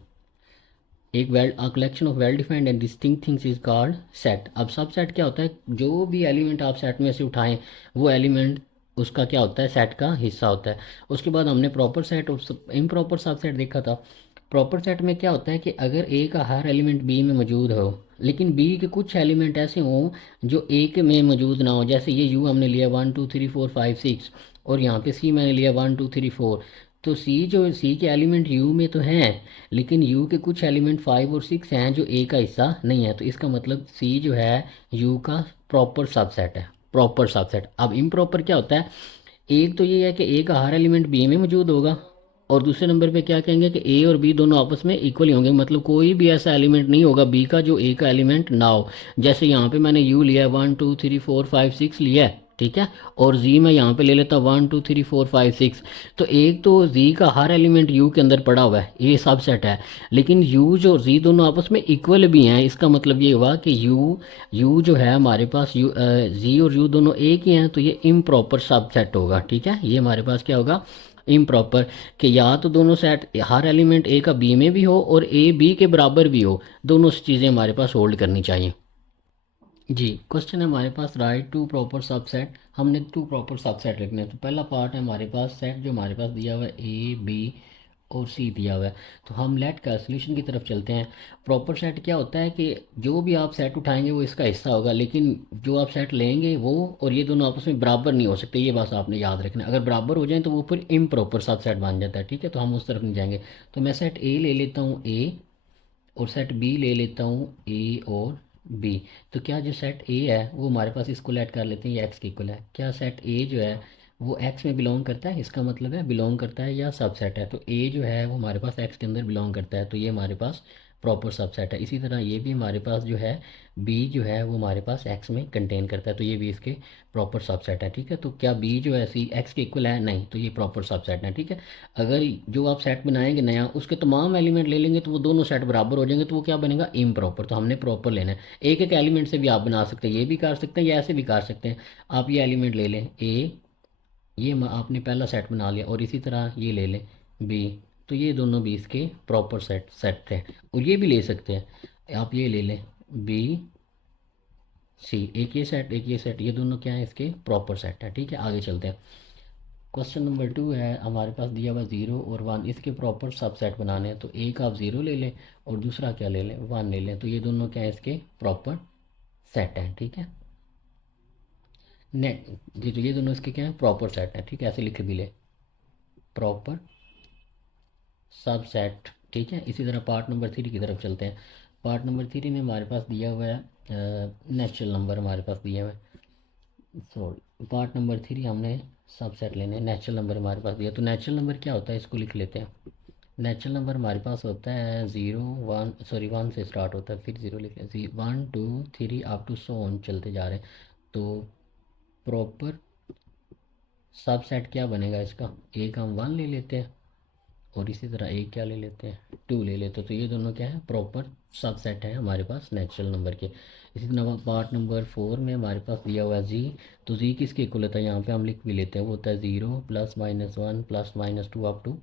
एक well a collection of well defined and distinct things is called set. अब सब सेट क्या होता है, जो भी एलिमेंट आप सेट में से उठाएं वो एलिमेंट उसका क्या होता है, सेट का हिस्सा होता है। उसके बाद हमने प्रॉपर सेट और इम्प्रॉपर सब सेट देखा था। प्रॉपर सेट में क्या होता है कि अगर ए का हर एलिमेंट बी में मौजूद हो, लेकिन बी के कुछ एलिमेंट ऐसे हों जो ए के में मौजूद ना हो, जैसे ये यू हमने लिया 1 2 3 4 5 6, और यहाँ पे सी मैंने लिया 1 2 3 4। तो सी के एलिमेंट यू में तो हैं, लेकिन यू के कुछ एलिमेंट 5 और 6 हैं जो ए का हिस्सा नहीं है। तो इसका मतलब सी जो है यू का प्रॉपर सबसेट है, प्रॉपर सबसेट। अब इम्प्रॉपर क्या होता है, एक तो ये है कि ए का हर एलिमेंट बी में मौजूद होगा, और दूसरे नंबर पे क्या कहेंगे कि ए और बी दोनों आपस में इक्वल ही होंगे, मतलब कोई भी ऐसा एलिमेंट नहीं होगा बी का जो ए का एलिमेंट ना हो। जैसे यहाँ पे मैंने यू लिया है 1 2 3 4 5 6 लिया है, ठीक है, और जी मैं यहाँ पे ले लेता 1 2 3 4 5 6। तो एक तो जी का हर एलिमेंट यू के अंदर पड़ा हुआ है, ये सब सेट है, लेकिन यू जो जी दोनों आपस में इक्वल भी हैं। इसका मतलब ये हुआ कि यू जो है हमारे पास यू जी और यू दोनों एक ही हैं, तो ये इम्प्रॉपर सब सेट होगा, ठीक है। ये हमारे पास क्या होगा, इम्प्रॉपर, कि या तो दोनों सेट हर एलिमेंट ए का बी में भी हो और ए बी के बराबर भी हो, दोनों चीज़ें हमारे पास होल्ड करनी चाहिए जी। क्वेश्चन है हमारे पास राइट टू प्रॉपर सबसेट। हमने टू प्रॉपर सबसेट लिखने हैं। तो पहला पार्ट है हमारे पास सेट जो हमारे पास दिया हुआ है ए बी और सी दिया हुआ है। तो हम लेट का सोल्यूशन की तरफ चलते हैं। प्रॉपर सेट क्या होता है कि जो भी आप सेट उठाएंगे वो इसका हिस्सा होगा, लेकिन जो आप सेट लेंगे वो और ये दोनों आपस में बराबर नहीं हो सकते, ये बात आपने याद रखना। अगर बराबर हो जाए तो वो फिर इम्प्रॉपर सबसेट बन जाता है, ठीक है। तो हम उस तरफ नहीं जाएंगे। तो मैं सेट ए ले लेता हूँ ए, और सेट बी ले लेता हूँ ए और बी। तो क्या जो सेट ए है वो हमारे पास इसको ऐड कर लेते हैं, ये एक्स की इक्वल है। क्या सेट ए जो है वो एक्स में बिलोंग करता है, इसका मतलब है बिलोंग करता है या सबसेट है। तो ए जो है वो हमारे पास एक्स के अंदर बिलोंग करता है, तो ये हमारे पास प्रॉपर सबसेट है। इसी तरह ये भी हमारे पास जो है बी जो है वो हमारे पास एक्स में कंटेन करता है, तो ये भी इसके प्रॉपर सबसेट है। ठीक है, तो क्या बी जो है सी एक्स के इक्वल है? नहीं, तो ये प्रॉपर सबसेट है। ठीक है, अगर जो आप सेट बनाएंगे नया उसके तमाम एलिमेंट ले लेंगे तो वो दोनों सेट बराबर हो जाएंगे, तो वो क्या बनेगा? इम्प्रॉपर। तो हमने प्रॉपर लेना है। एक एक एलिमेंट से भी आप बना सकते हैं, ये भी कर सकते हैं या ऐसे भी कर सकते हैं। आप ये एलिमेंट ले लें ए, ये आपने पहला सेट बना लिया, और इसी तरह ये ले लें बी, तो ये दोनों भी इसके प्रॉपर सेट सेट हैं। और ये भी ले सकते हैं, आप ये ले लें बी सी, एक ये सेट एक ये सेट, ये दोनों क्या है? इसके प्रॉपर सेट है। ठीक है, आगे चलते हैं। क्वेश्चन नंबर 2 है, हमारे पास दिया हुआ 0 और 1, इसके प्रॉपर सबसेट बनाने हैं। तो एक आप 0 ले लें और दूसरा क्या ले लें? 1 ले लें, तो ये दोनों क्या है? इसके प्रॉपर सेट हैं। ठीक है, नेट जी, तो ये दोनों इसके क्या है? प्रॉपर सेट हैं। ठीक है, ऐसे लिख भी ले, प्रॉपर सबसेट। ठीक है, इसी तरह पार्ट नंबर 3 की तरफ चलते हैं। पार्ट नंबर 3 में हमारे पास दिया हुआ है नेचुरल नंबर हमारे पास दिया हुआ है। सॉरी, पार्ट नंबर 3 हमने सबसेट लेने, नेचुरल नंबर हमारे पास दिया। तो नेचुरल नंबर क्या होता है, इसको लिख लेते हैं। नेचुरल नंबर हमारे पास होता है 0 1, सॉरी 1 से स्टार्ट होता है, फिर 0 लिख लें, 1 2 3 अप टू सो ऑन चलते जा रहे हैं। तो प्रॉपर सबसेट क्या बनेगा इसका? एक हम 1 ले लेते हैं और इसी तरह एक क्या ले लेते हैं? 2 ले लेते हैं। तो ये दोनों क्या है? प्रॉपर सबसेट है हमारे पास नेचुरल नंबर के। इसी तरह पार्ट नंबर 4 में हमारे पास दिया हुआ है जी। तो जी किसके इक्वल होता है? यहाँ पे हम लिख भी लेते हैं, वो होता है 0 +-1 +-2 अप टू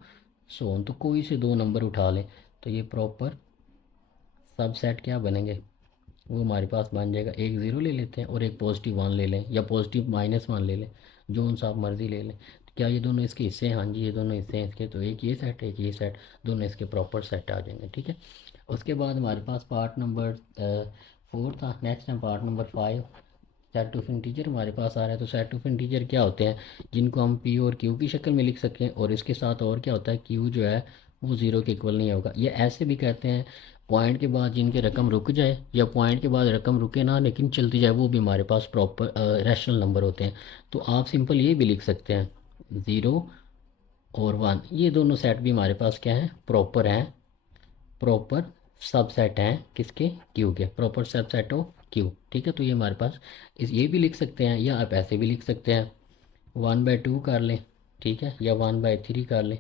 सो ऑन। तो कोई से दो नंबर उठा लें, तो ये प्रॉपर सबसेट क्या बनेंगे? वो हमारे पास बन जाएगा, एक ज़ीरो ले लेते हैं और एक +1 ले लें या +-1 ले लें, जो सा आप मर्ज़ी ले लें। तो क्या ये दोनों इसके हिस्से हैं? हाँ जी, ये दोनों हिस्से हैं इसके। तो एक ये सेट एक ये सेट, दोनों इसके प्रॉपर सेट आ जाएंगे। ठीक है, उसके बाद हमारे पास पार्ट नंबर 4 था। नेक्स्ट है part number 5, set of integer हमारे पास आ रहा है। तो सेट ऑफ इंटीजर क्या होते हैं? जिनको हम पी और क्यू की शक्ल में लिख सकें, और इसके साथ और क्या होता है? क्यू जो है वो ज़ीरो के इक्वल नहीं होगा। ये ऐसे भी कहते हैं, पॉइंट के बाद जिनके रकम रुक जाए या पॉइंट के बाद रकम रुके ना लेकिन चलती जाए, वो भी हमारे पास प्रॉपर रैशनल नंबर होते हैं। तो आप सिंपल ये भी लिख सकते हैं 0 और 1, ये दोनों सेट भी हमारे पास क्या है? प्रॉपर हैं, प्रॉपर सबसेट हैं किसके? क्यू के, प्रॉपर सबसेट ऑफ क्यू। ठीक है, तो ये हमारे पास ये भी लिख सकते हैं, या आप ऐसे भी लिख सकते हैं 1/2 कर लें। ठीक है, या 1/3 कर लें।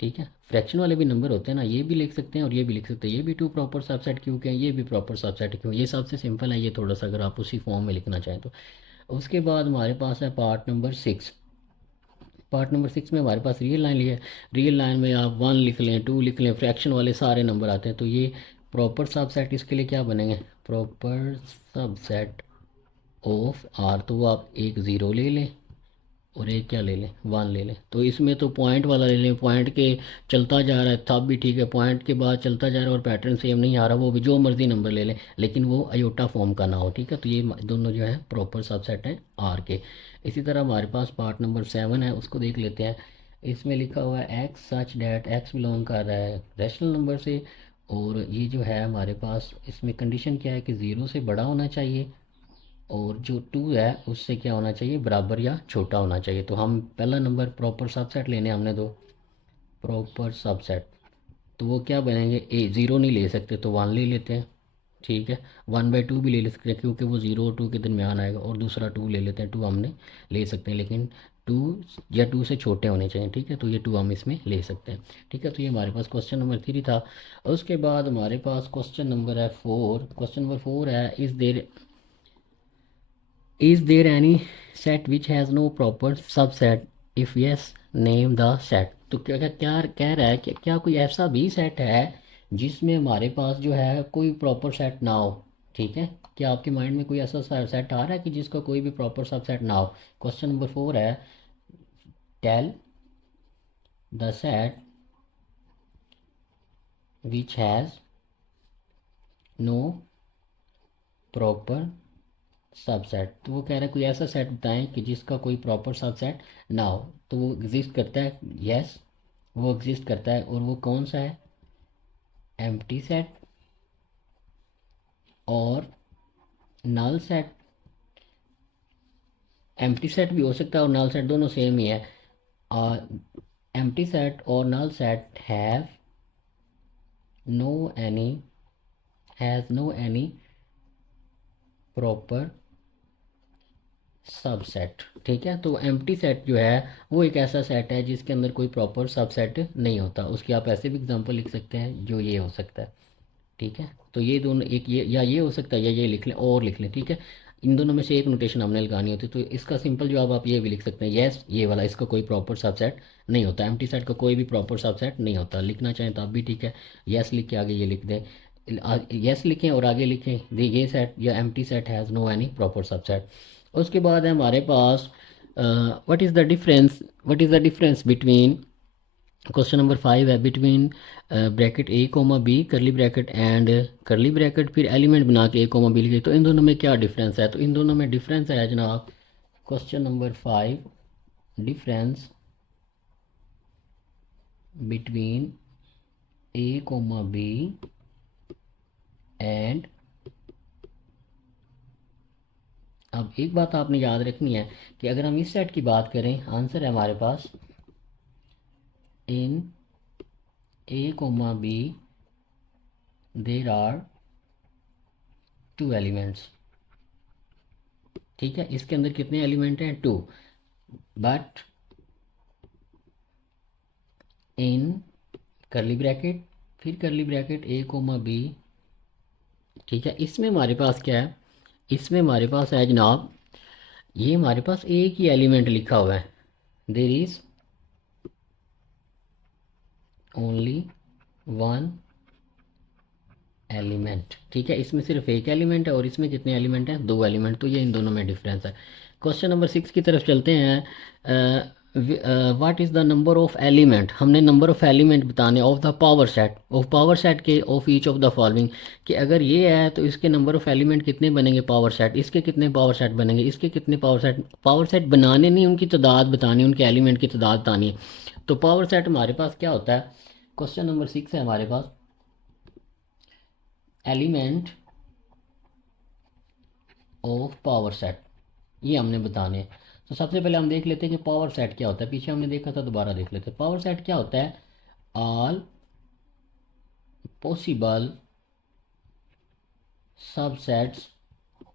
ठीक है, फ्रैक्शन वाले भी नंबर होते हैं ना, ये भी लिख सकते हैं और ये भी लिख सकते हैं। ये भी 2 प्रॉपर सबसेट क्यू के हैं, ये भी प्रॉपर सबसेट क्यू। ये सबसे सिंपल है, ये थोड़ा सा अगर आप उसी फॉर्म में लिखना चाहें तो। उसके बाद हमारे पास है पार्ट नंबर 6। पार्ट नंबर 6 में हमारे पास रियल लाइन लिया है। रियल लाइन में आप 1 लिख लें, 2 लिख लें, फ्रैक्शन वाले सारे नंबर आते हैं। तो ये प्रॉपर सबसेट इसके लिए क्या बनेंगे? Proper subset of R. तो वो आप एक ज़ीरो ले लें और एक क्या ले लें? 1 ले लें। तो इसमें तो पॉइंट वाला ले लें, पॉइंट के चलता जा रहा है तब भी ठीक है, पॉइंट के बाद चलता जा रहा है और पैटर्न सेम नहीं आ रहा, वो भी जो मर्जी नंबर ले लें, लेकिन वो अयोटा फॉर्म का ना हो। ठीक है, तो ये दोनों जो है प्रॉपर सबसेट हैं आर के। इसी तरह हमारे पास पार्ट नंबर 7 है, उसको देख लेते हैं। इसमें लिखा हुआ है x such that x belong कर रहा है रैशनल नंबर से। और ये जो है हमारे पास इसमें कंडीशन क्या है कि ज़ीरो से बड़ा होना चाहिए, और जो 2 है उससे क्या होना चाहिए? बराबर या छोटा होना चाहिए। तो हम पहला नंबर प्रॉपर सबसेट लेने हमने दो प्रॉपर सबसेट, तो वो क्या बनेंगे? ए 0 नहीं ले सकते तो 1 ले लेते हैं। ठीक है, 1/2 भी ले सकते हैं क्योंकि वो 0 और 2 के दरमियान आएगा, और दूसरा 2 ले लेते हैं। 2 हमने ले सकते हैं, लेकिन 2 या 2 से छोटे होने चाहिए। ठीक है, तो ये 2 हम इसमें ले सकते हैं। ठीक है, तो ये हमारे पास क्वेश्चन नंबर 3 था। उसके बाद हमारे पास क्वेश्चन नंबर है 4। क्वेश्चन नंबर 4 है, is there any set which has no proper subset? if yes, name the set। तो क्या क्या क्या कह रहा है कि क्या कोई ऐसा भी सेट है जिसमें हमारे पास जो है कोई प्रॉपर सेट ना हो? ठीक है, क्या आपके माइंड में कोई ऐसा सेट आ रहा है कि जिसका कोई भी प्रॉपर सबसेट ना हो? क्वेश्चन नंबर 4 है, tell the set which has no proper subset. तो वो कह रहा है कोई ऐसा सेट बताएं कि जिसका कोई प्रॉपर सबसेट ना हो। तो वो एग्जिस्ट करता है, यस वो एग्जिस्ट करता है। और वो कौन सा है? एम्प्टी सेट और नल सेट एम्प्टी सेट भी हो सकता है और नल सेट, दोनों सेम ही है। एम्प्टी सेट और null set no any has no any proper subset. ठीक है, तो एम्प्टी सेट जो है वो एक ऐसा सेट है जिसके अंदर कोई प्रॉपर सबसेट नहीं होता। उसकी आप ऐसे भी एग्जांपल लिख सकते हैं जो ये हो सकता है। ठीक है, तो ये दोनों, एक ये या ये हो सकता है या ये लिख लें और लिख लें। ठीक है, इन दोनों में से एक नोटेशन हमने लगानी होती है। तो इसका सिंपल जवाब आप ये भी लिख सकते हैं, यस ये वाला, इसका कोई प्रॉपर सबसेट नहीं होता। एम्प्टी सेट का कोई भी प्रॉपर सबसेट नहीं होता। लिखना चाहें तो आप भी ठीक है, यस लिख के आगे ये लिख दें, यस लिखें और आगे लिखें दी ये सेट या empty set has no any proper subset. उसके बाद है हमारे पास what is the difference between, question number 5 है, between bracket A comma B curly bracket and curly bracket, फिर एलिमेंट बना के ए कोमा बी लिखे। तो इन दोनों में क्या डिफरेंस है? तो इन दोनों में डिफरेंस है जनाब, question number 5, difference between A comma B and, अब एक बात आपने याद रखनी है कि अगर हम इस सेट की बात करें, आंसर है हमारे पास in A comma B there are 2 elements. ठीक है, इसके अंदर कितने एलिमेंट हैं? 2। बट इन करली ब्रैकेट, फिर करली ब्रैकेट ए कोमा बी। ठीक है, इसमें हमारे पास क्या है? इसमें हमारे पास है जनाब, ये हमारे पास एक ही एलिमेंट लिखा हुआ है, there is only one element. ठीक है, इसमें सिर्फ एक एलिमेंट है और इसमें कितने एलिमेंट हैं? 2 एलिमेंट। तो ये इन दोनों में डिफरेंस है। क्वेश्चन नंबर 6 की तरफ चलते हैं। What is the number of element, हमने नंबर ऑफ एलिमेंट बताने of the power set, of power set के of each of the following, कि अगर ये है तो इसके नंबर ऑफ एलिमेंट कितने बनेंगे पावर सेट, इसके कितने पावर सेट बनेंगे, इसके कितने पावर सेट बनाने नहीं, उनकी तादाद बतानी, उनके एलिमेंट की तादाद बतानी है। तो पावर सेट हमारे पास क्या होता है? क्वेश्चन नंबर 6 है हमारे पास, एलिमेंट ऑफ पावर सेट, ये हमने बताने हैं। तो सबसे पहले हम देख लेते हैं कि पावर सेट क्या होता है। पीछे हमने देखा था, दोबारा देख लेते हैं। पावर सेट क्या होता है? All possible subsets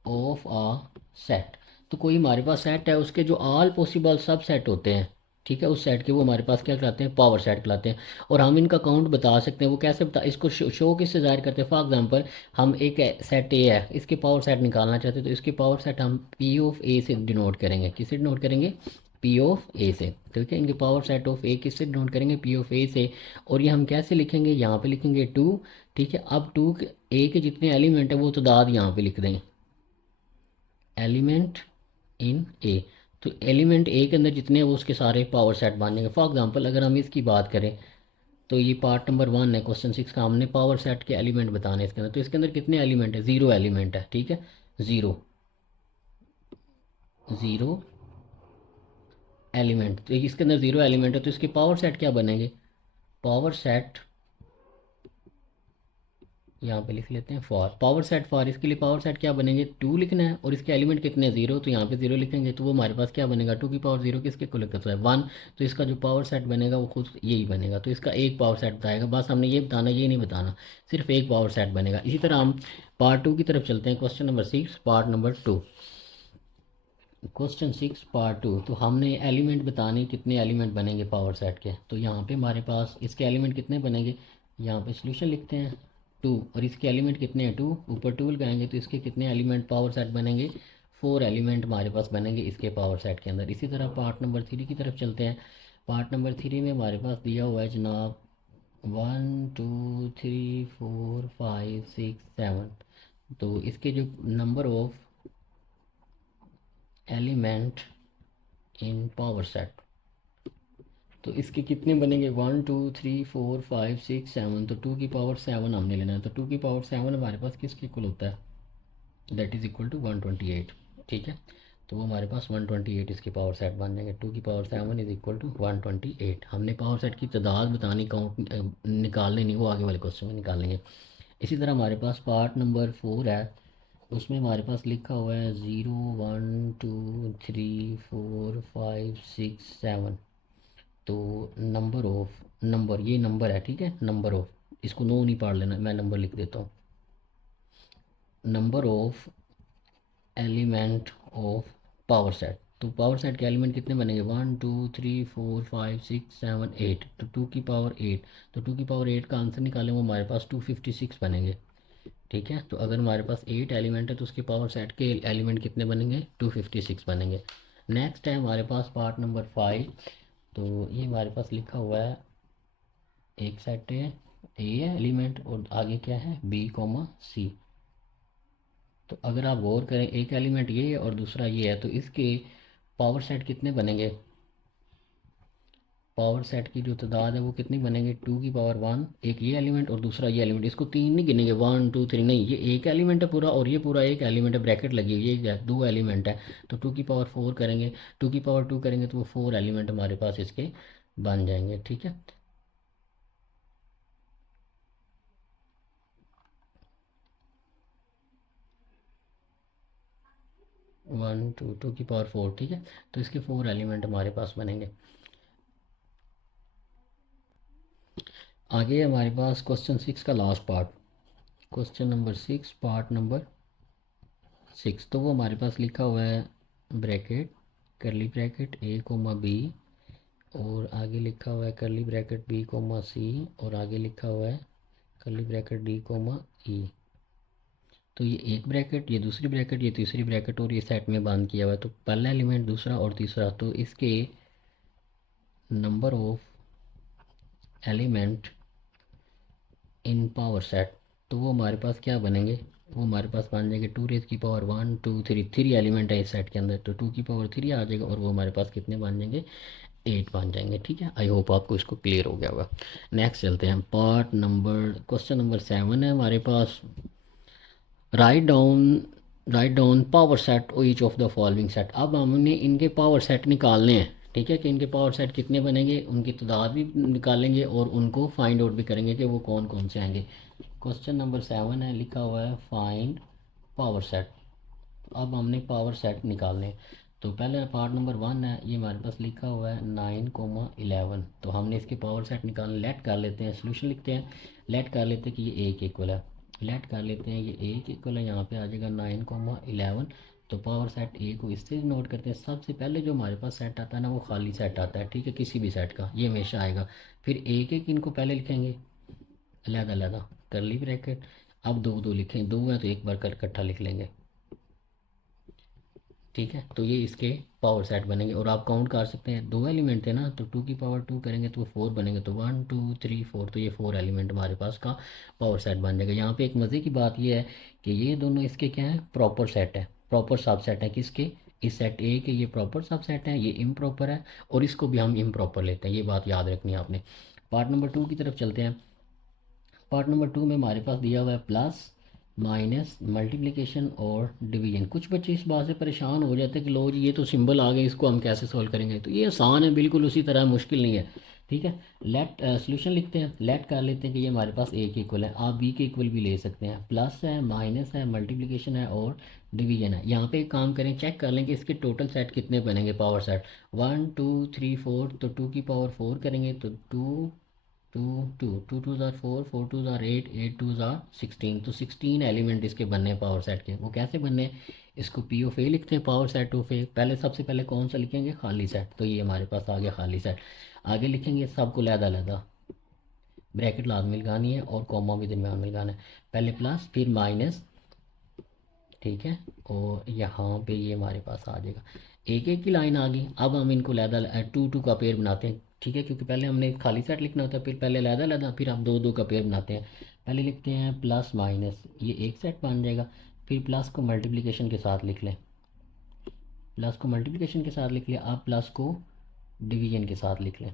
of a set. तो कोई हमारे पास सेट है, उसके जो ऑल पॉसिबल सबसेट होते हैं, ठीक है, उस सेट के वो हमारे पास क्या कहलाते हैं? पावर सेट कहलाते हैं। और हम इनका काउंट बता सकते हैं। वो कैसे बता, इसको शो किससे जाहिर करते हैं? फॉर एग्जांपल, हम एक सेट ए है, इसके पावर सेट निकालना चाहते हैं, तो इसके पावर सेट हम पी ऑफ ए से डिनोट करेंगे। किससे डिनोट करेंगे? पी ऑफ ए से। ठीक है, इनके पावर सेट ऑफ ए किससे डिनोट करेंगे? पी ऑफ ए से। और ये हम कैसे लिखेंगे? यहाँ पे लिखेंगे 2। ठीक है, अब 2 ए के जितने एलिमेंट है वो तादाद यहाँ पे लिख देंगे, एलिमेंट इन ए। तो एलिमेंट ए के अंदर जितने हैं वो उसके सारे पावर सेट बनेंगे। फॉर एग्जांपल, अगर हम इसकी बात करें तो ये पार्ट नंबर 1 है, क्वेश्चन 6 का, हमने पावर सेट के एलिमेंट बताने इसके अंदर। तो इसके अंदर कितने एलिमेंट है? 0 एलिमेंट है। ठीक है, ज़ीरो ज़ीरो एलिमेंट। तो इसके अंदर 0 एलिमेंट है, तो इसके पावर सेट क्या बनेंगे? पावर सेट यहाँ पे लिख लेते हैं फॉर, पावर सेट फॉर, इसके लिए पावर सेट क्या बनेंगे? 2 लिखना है और इसके एलिमेंट कितने हैं? 0। तो यहाँ पे 0 लिखेंगे तो वो हमारे पास क्या बनेगा? 2 की पावर 0 किसके को लिखा है? 1। तो इसका जो पावर सेट बनेगा वो खुद यही बनेगा। तो इसका एक पावर सेट बताएगा, बस हमने ये बताना, ये नहीं बताना, सिर्फ एक पावर सेट बनेगा। इसी तरह हम पार्ट 2 की तरफ चलते हैं। Question number 6 part number 2, question 6 part 2। तो हमने एलिमेंट बताने, कितने एलिमेंट बनेंगे पावर सेट के। तो यहाँ पे हमारे पास इसके एलिमेंट कितने बनेंगे? यहाँ पे सोल्यूशन लिखते हैं 2, और इसके एलिमेंट कितने हैं? 2। ऊपर 2 लगाएंगे तो इसके कितने एलिमेंट पावर सेट बनेंगे? 4 एलिमेंट हमारे पास बनेंगे इसके पावर सेट के अंदर। इसी तरह पार्ट नंबर 3 की तरफ चलते हैं। पार्ट नंबर 3 में हमारे पास दिया हुआ है जनाब 1 2 3 4 5 6 7। तो इसके जो number of element in power set, तो इसके कितने बनेंगे? 1 2 3 4 5 6 7। तो 2 की पावर 7 हमने लेना है। तो 2 की पावर 7 हमारे पास किसके इक्वल होता है? That is equal to 128। ठीक है, तो वो हमारे पास 128 इसके पावर सेट बन जाएंगे। 2 की पावर 7 इज इक्वल टू 128। हमने पावर सेट की तादाद बतानी, काउंट निकालने नहीं, वो आगे वाले क्वेश्चन में निकालेंगे। इसी तरह हमारे पास पार्ट नंबर 4 है, उसमें हमारे पास लिखा हुआ है 0 1 2 3 4 5 6 7। तो नंबर ये नंबर है, ठीक है, नंबर ऑफ, इसको नो नहीं पढ़ लेना, मैं नंबर लिख देता हूँ। Number of element of power set. तो पावर सेट के एलिमेंट कितने बनेंगे, 1 2 3 4 5 6 7 8, तो 2 की पावर 8। तो 2 की पावर 8 का आंसर निकालें, वो हमारे पास 256 बनेंगे। ठीक है, तो अगर हमारे पास 8 एलिमेंट है तो उसके पावर सेट के एलिमेंट कितने बनेंगे, 256 बनेंगे। नेक्स्ट है हमारे पास पार्ट नंबर 5। तो ये हमारे पास लिखा हुआ है, एक सेट है ए है एलिमेंट, और आगे क्या है, बी कॉमा सी। तो अगर आप गौर करें, एक एलिमेंट ये है और दूसरा ये है, तो इसके पावर सेट कितने बनेंगे, पावर सेट की जो तादाद है वो कितनी बनेंगे, 2 की पावर 1, एक ये एलिमेंट और दूसरा ये एलिमेंट। इसको तीन नहीं गिनेंगे, 1 2 3 नहीं, ये एक एलिमेंट है पूरा, और ये पूरा एक एलिमेंट है, ब्रैकेट लगी हुई है, ये 2 एलिमेंट है। तो 2 की पावर 4 करेंगे, 2 की पावर 2 करेंगे, तो वो 4 एलिमेंट हमारे पास इसके बन जाएंगे। ठीक है, 2 की पावर 4, ठीक है, तो इसके 4 एलिमेंट हमारे पास बनेंगे। आगे हमारे पास क्वेश्चन 6 का last part, question number 6, part number 6। तो वो हमारे पास लिखा हुआ है, ब्रैकेट, करली ब्रैकेट ए कोमा बी, और आगे लिखा हुआ है करली ब्रैकेट बी कोमा सी, और आगे लिखा हुआ है करली ब्रैकेट डी कोमा ई। तो ये एक ब्रैकेट, ये दूसरी ब्रैकेट, ये तीसरी ब्रैकेट, और ये सेट में बंद किया हुआ है। तो पहला एलिमेंट, दूसरा और तीसरा, तो इसके number of element in power set, तो वो हमारे पास क्या बनेंगे, वो हमारे पास बन जाएंगे 2 की पावर 1 2 3, 3 एलिमेंट है इस सेट के अंदर, तो 2 की पावर 3 आ जाएगा, और वो हमारे पास कितने बन जाएंगे, 8 बन जाएंगे। ठीक है, आई होप आपको इसको क्लियर हो गया होगा। नेक्स्ट चलते हैं, पार्ट नंबर, क्वेश्चन नंबर 7 है हमारे पास, write down, write down power set each of the following set. अब हमने इनके पावर सेट निकालने हैं। ठीक है, कि इनके पावर सेट कितने बनेंगे, उनकी तादाद भी निकालेंगे और उनको फाइंड आउट भी करेंगे कि वो कौन कौन से आएंगे। क्वेश्चन नंबर 7 है, लिखा हुआ है फाइंड पावर सेट। अब हमने पावर सेट निकालने हैं। तो पहले पार्ट नंबर 1 है, ये हमारे पास लिखा हुआ है 9 11। तो हमने इसके पावर सेट निकालने, लेट कर लेते हैं, सोल्यूशन लिखते हैं, लेट कर लेते हैं कि ये एक इक्वल है, लेट कर लेते हैं ये एक इक्वल है, यहाँ पे आ जाएगा 9 11। तो पावर सेट ए को इससे नोट करते हैं। सबसे पहले जो हमारे पास सेट आता है ना, वो खाली सेट आता है। ठीक है, किसी भी सेट का ये हमेशा आएगा। फिर एक एक इनको पहले लिखेंगे अलग अलग, करली ब्रैकेट। अब दो दो लिखें, दो है तो एक बार कर इकट्ठा लिख लेंगे। ठीक है, तो ये इसके पावर सेट बनेंगे, और आप काउंट कर सकते हैं, 2 एलिमेंट थे ना, तो 2 की पावर 2 करेंगे तो 4 बनेंगे, तो 1 2 3 4, तो ये 4 एलिमेंट हमारे पास का पावर सेट बन जाएगा। यहाँ पे एक मज़े की बात ये है कि ये दोनों इसके क्या है, प्रॉपर सेट है, प्रॉपर सब सेट है। किसके, इस सेट ए के ये प्रॉपर सब सेट है, ये इम्प्रॉपर है, और इसको भी हम इम्प्रॉपर लेते हैं, ये बात याद रखनी है आपने। पार्ट नंबर 2 की तरफ चलते हैं। पार्ट नंबर 2 में हमारे पास दिया हुआ है प्लस माइनस मल्टीप्लिकेशन और डिवीजन। कुछ बच्चे इस बात से परेशान हो जाते हैं कि लो जी ये तो सिंबल आ गए, इसको हम कैसे सॉल्व करेंगे। तो ये आसान है बिल्कुल, उसी तरह मुश्किल नहीं है। ठीक है, लेट सोल्यूशन लिखते हैं, लेट कर लेते हैं कि ये हमारे पास ए के इक्वल है, आप बी के इक्वल भी ले सकते हैं। प्लस है, माइनस है, मल्टीप्लिकेशन है और डिवीजन है। यहाँ पे एक काम करें, चेक कर लें कि इसके टोटल सेट कितने बनेंगे, पावर सेट 1 2 3 4। तो 2 की पावर 4 करेंगे तो 2 2 2 2 2 ज़ार 4 4 2 ज़ार 8 8 2 ज़ार 16। तो 16 एलिमेंट इसके बनने हैं पावर सेट के। वो कैसे बनने हैं, इसको पी ऑफ ए लिखते हैं, पावर सेट ऑफ ए। पहले सबसे पहले कौन सा लिखेंगे, खाली सेट। तो ये हमारे पास आ गया खाली सेट। आगे लिखेंगे सबको लहदा लहदा, ब्रैकेट लाजमी लगानी है और कॉमा भी दरम्यान में लगाना है। पहले प्लस फिर माइनस, ठीक है, और यहाँ पे ये हमारे पास आ जाएगा। एक एक की लाइन आ गई। अब हम इनको लहदा 2 2 का पेयर बनाते हैं। ठीक है, क्योंकि पहले हमने खाली सेट लिखना होता है, फिर पहले लहदा लहदा, फिर हम 2 2 का पेयर बनाते हैं। पहले लिखते हैं प्लस माइनस, ये एक सेट बन जाएगा। फिर प्लस को मल्टीप्लिकेशन के साथ लिख लें, प्लस को मल्टीप्लिकेशन के साथ लिख लिया। अब प्लस को डिवीजन के साथ लिख लें।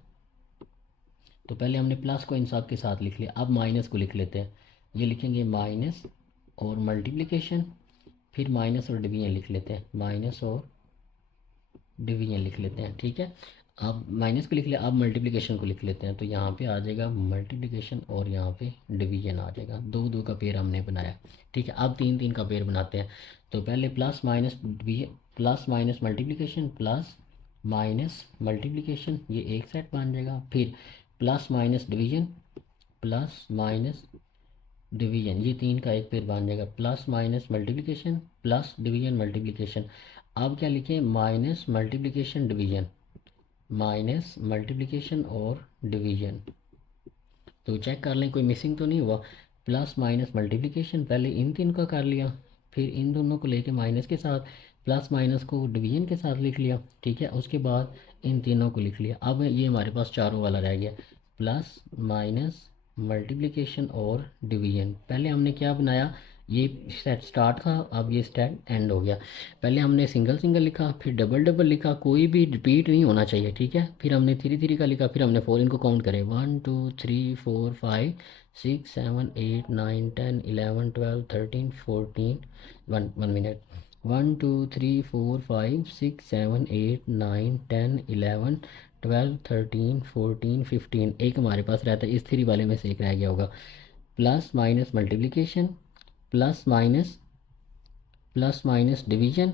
तो पहले हमने प्लस को इन सब के साथ लिख लिया, अब माइनस को लिख लेते हैं। ये लिखेंगे माइनस और मल्टीप्लिकेशन, फिर माइनस और डिवीजन लिख लेते हैं, माइनस और डिवीजन लिख लेते हैं। ठीक है, अब माइनस को लिख लिया, अब मल्टीप्लिकेशन को लिख लेते हैं। तो यहाँ पे आ जाएगा मल्टीप्लिकेशन और यहाँ पे डिवीजन आ जाएगा। 2 2 का पेयर हमने बनाया। ठीक है, अब 3 3 का पेयर बनाते हैं। तो पहले plus minus division, plus minus multiplication plus minus multiplication, ये एक सेट बन जाएगा। फिर plus minus division, plus minus division, ये तीन का एक पेयर बन जाएगा। Plus minus multiplication plus division multiplication. अब क्या लिखें, minus multiplication division, minus multiplication और डिवीजन। तो चेक कर लें कोई मिसिंग तो नहीं हुआ। प्लस माइनस मल्टीप्लिकेशन पहले इन तीन का कर लिया, फिर इन दोनों को लेके माइनस के साथ, प्लस माइनस को डिवीजन के साथ लिख लिया, ठीक है। उसके बाद इन तीनों को लिख लिया। अब ये हमारे पास चारों वाला रह गया, प्लस माइनस मल्टीप्लिकेशन और डिवीजन। पहले हमने क्या बनाया, ये सेट स्टार्ट था, अब ये स्टेट एंड हो गया। पहले हमने सिंगल सिंगल लिखा, फिर डबल डबल लिखा, कोई भी रिपीट नहीं होना चाहिए, ठीक है। फिर हमने थ्री थ्री का लिखा, फिर हमने फोर, इनको काउंट करें 1 2 3 4 5 6 7 8 9 10 11 12 13 14, वन मिनट, 1 2 3 4 5 6 7 8 9 10 11 12 13 14 15, एक हमारे पास रहता है, इस थ्री वाले में से एक रह गया होगा। Plus minus multiplication plus minus division,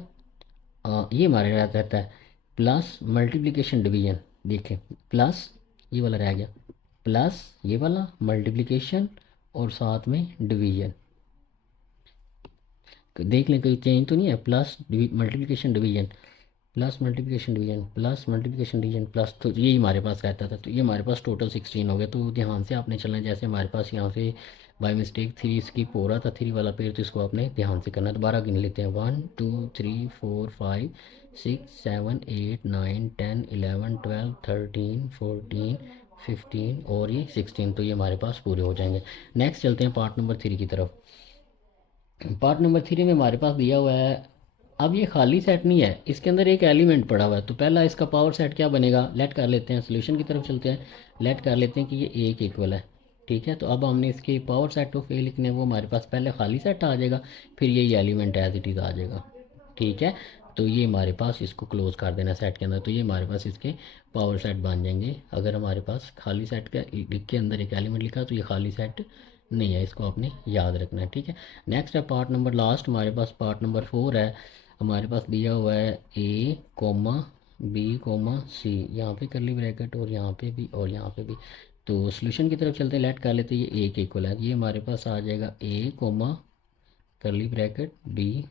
ये हमारे रहता है प्लस मल्टीप्लिकेशन डिवीजन। देखें, प्लस ये वाला रह गया, प्लस ये वाला मल्टीप्लिकेशन और साथ में डिवीजन। देख लें कोई चेंज तो नहीं है, plus multiplication division, plus multiplication division, plus multiplication division plus, तो यही हमारे पास रहता था। तो ये हमारे पास टोटल 16 हो गया। तो ध्यान से आपने चलना है, जैसे हमारे पास यहाँ से बाई मिस्टेक थ्री स्किप हो रहा था, थ्री वाला पेड़, तो इसको आपने ध्यान से करना है। दोबारा गिन लेते हैं, 1 2 3 4 5 6 7 8 9 10 11 12 13 14 15 और ये 16, तो ये हमारे पास पूरे हो जाएंगे। नेक्स्ट चलते हैं पार्ट नंबर 3 की तरफ। पार्ट नंबर 3 में हमारे पास दिया हुआ है, अब ये खाली सेट नहीं है, इसके अंदर एक एलिमेंट पड़ा हुआ है। तो पहला इसका पावर सेट क्या बनेगा, लेट कर लेते हैं, सोल्यूशन की तरफ चलते हैं, लेट कर लेते हैं कि ये एक इक्वल है, ठीक है। तो अब हमने इसके पावर सेट ऑफ ए लिखने, वो हमारे पास पहले खाली सेट आ जाएगा, फिर यही एलिमेंट एज इट इज़ आ जाएगा, ठीक है। तो ये हमारे पास इसको क्लोज कर देना सेट के अंदर, तो ये हमारे पास इसके पावर सेट बन जाएंगे। अगर हमारे पास खाली सेट के अंदर एक एलिमेंट लिखा तो ये खाली सेट नहीं है, इसको आपने याद रखना है, ठीक है। नेक्स्ट है पार्ट नंबर लास्ट, हमारे पास पार्ट नंबर 4 है। हमारे पास दिया हुआ है ए कोमा बी कोमा सी, यहाँ पे करली ब्रैकेट और यहाँ पे भी और यहाँ पे भी। तो सोल्यूशन की तरफ चलते हैं, लेट कर लेते हैं, ये ए के इक्वल है, ये हमारे पास आ जाएगा ए कोमा करली ब्रैकेट बी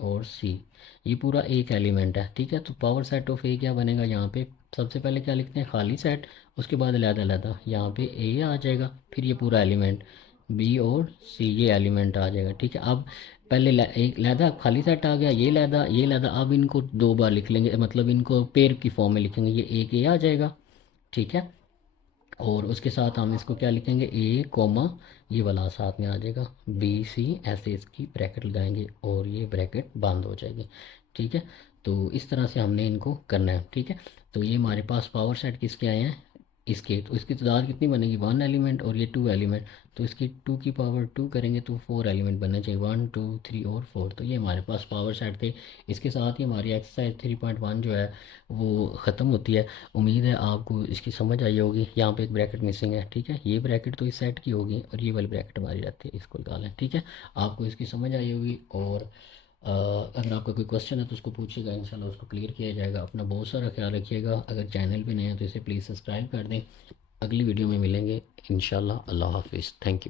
और सी, ये पूरा एक एलिमेंट है, ठीक है। तो पावर सेट ऑफ ए क्या बनेगा, यहाँ पे सबसे पहले क्या लिखते हैं, खाली सेट, उसके बाद अलग-अलग, यहाँ पे ए आ जाएगा, फिर ये पूरा एलिमेंट बी और सी, ये एलिमेंट आ जाएगा, ठीक है। अब पहले एक लहदा खाली सेट आ गया, ये लहदा, अब इनको दो बार लिख लेंगे, मतलब इनको पेयर की फॉर्म में लिखेंगे, ये एक ए आ जाएगा, ठीक है। और उसके साथ हम इसको क्या लिखेंगे, ए कोमा ये वाला साथ में आ जाएगा बी सी, ऐसे इसकी ब्रैकेट लगाएंगे और ये ब्रैकेट बंद हो जाएगी, ठीक है। तो इस तरह से हमने इनको करना है, ठीक है। तो ये हमारे पास पावर सेट किसके आए हैं, इसके, तो इसकी तादाद कितनी बनेगी, 1 एलिमेंट और ये 2 एलिमेंट, तो इसकी 2 की पावर 2 करेंगे तो 4 एलिमेंट बनने चाहिए, 1 2 3 और 4। तो ये हमारे पास पावर सेट थे। इसके साथ ही हमारी एक्सरसाइज 3.1 जो है वो ख़त्म होती है। उम्मीद है आपको इसकी समझ आई होगी। यहाँ पे एक ब्रैकेट मिसिंग है, ठीक है, ये ब्रैकेट तो इस सेट की होगी और ये वाली ब्रैकेट हमारी रहती है, इसको निकालें, ठीक है। आपको इसकी समझ आई होगी। और अगर आपका कोई क्वेश्चन है तो उसको पूछिएगा, इंशाल्लाह उसको क्लियर किया जाएगा। अपना बहुत सारा ख्याल रखिएगा। अगर चैनल पे नए हैं तो इसे प्लीज़ सब्सक्राइब कर दें। अगली वीडियो में मिलेंगे इंशाल्लाह। अल्लाह हाफिज़, थैंक यू।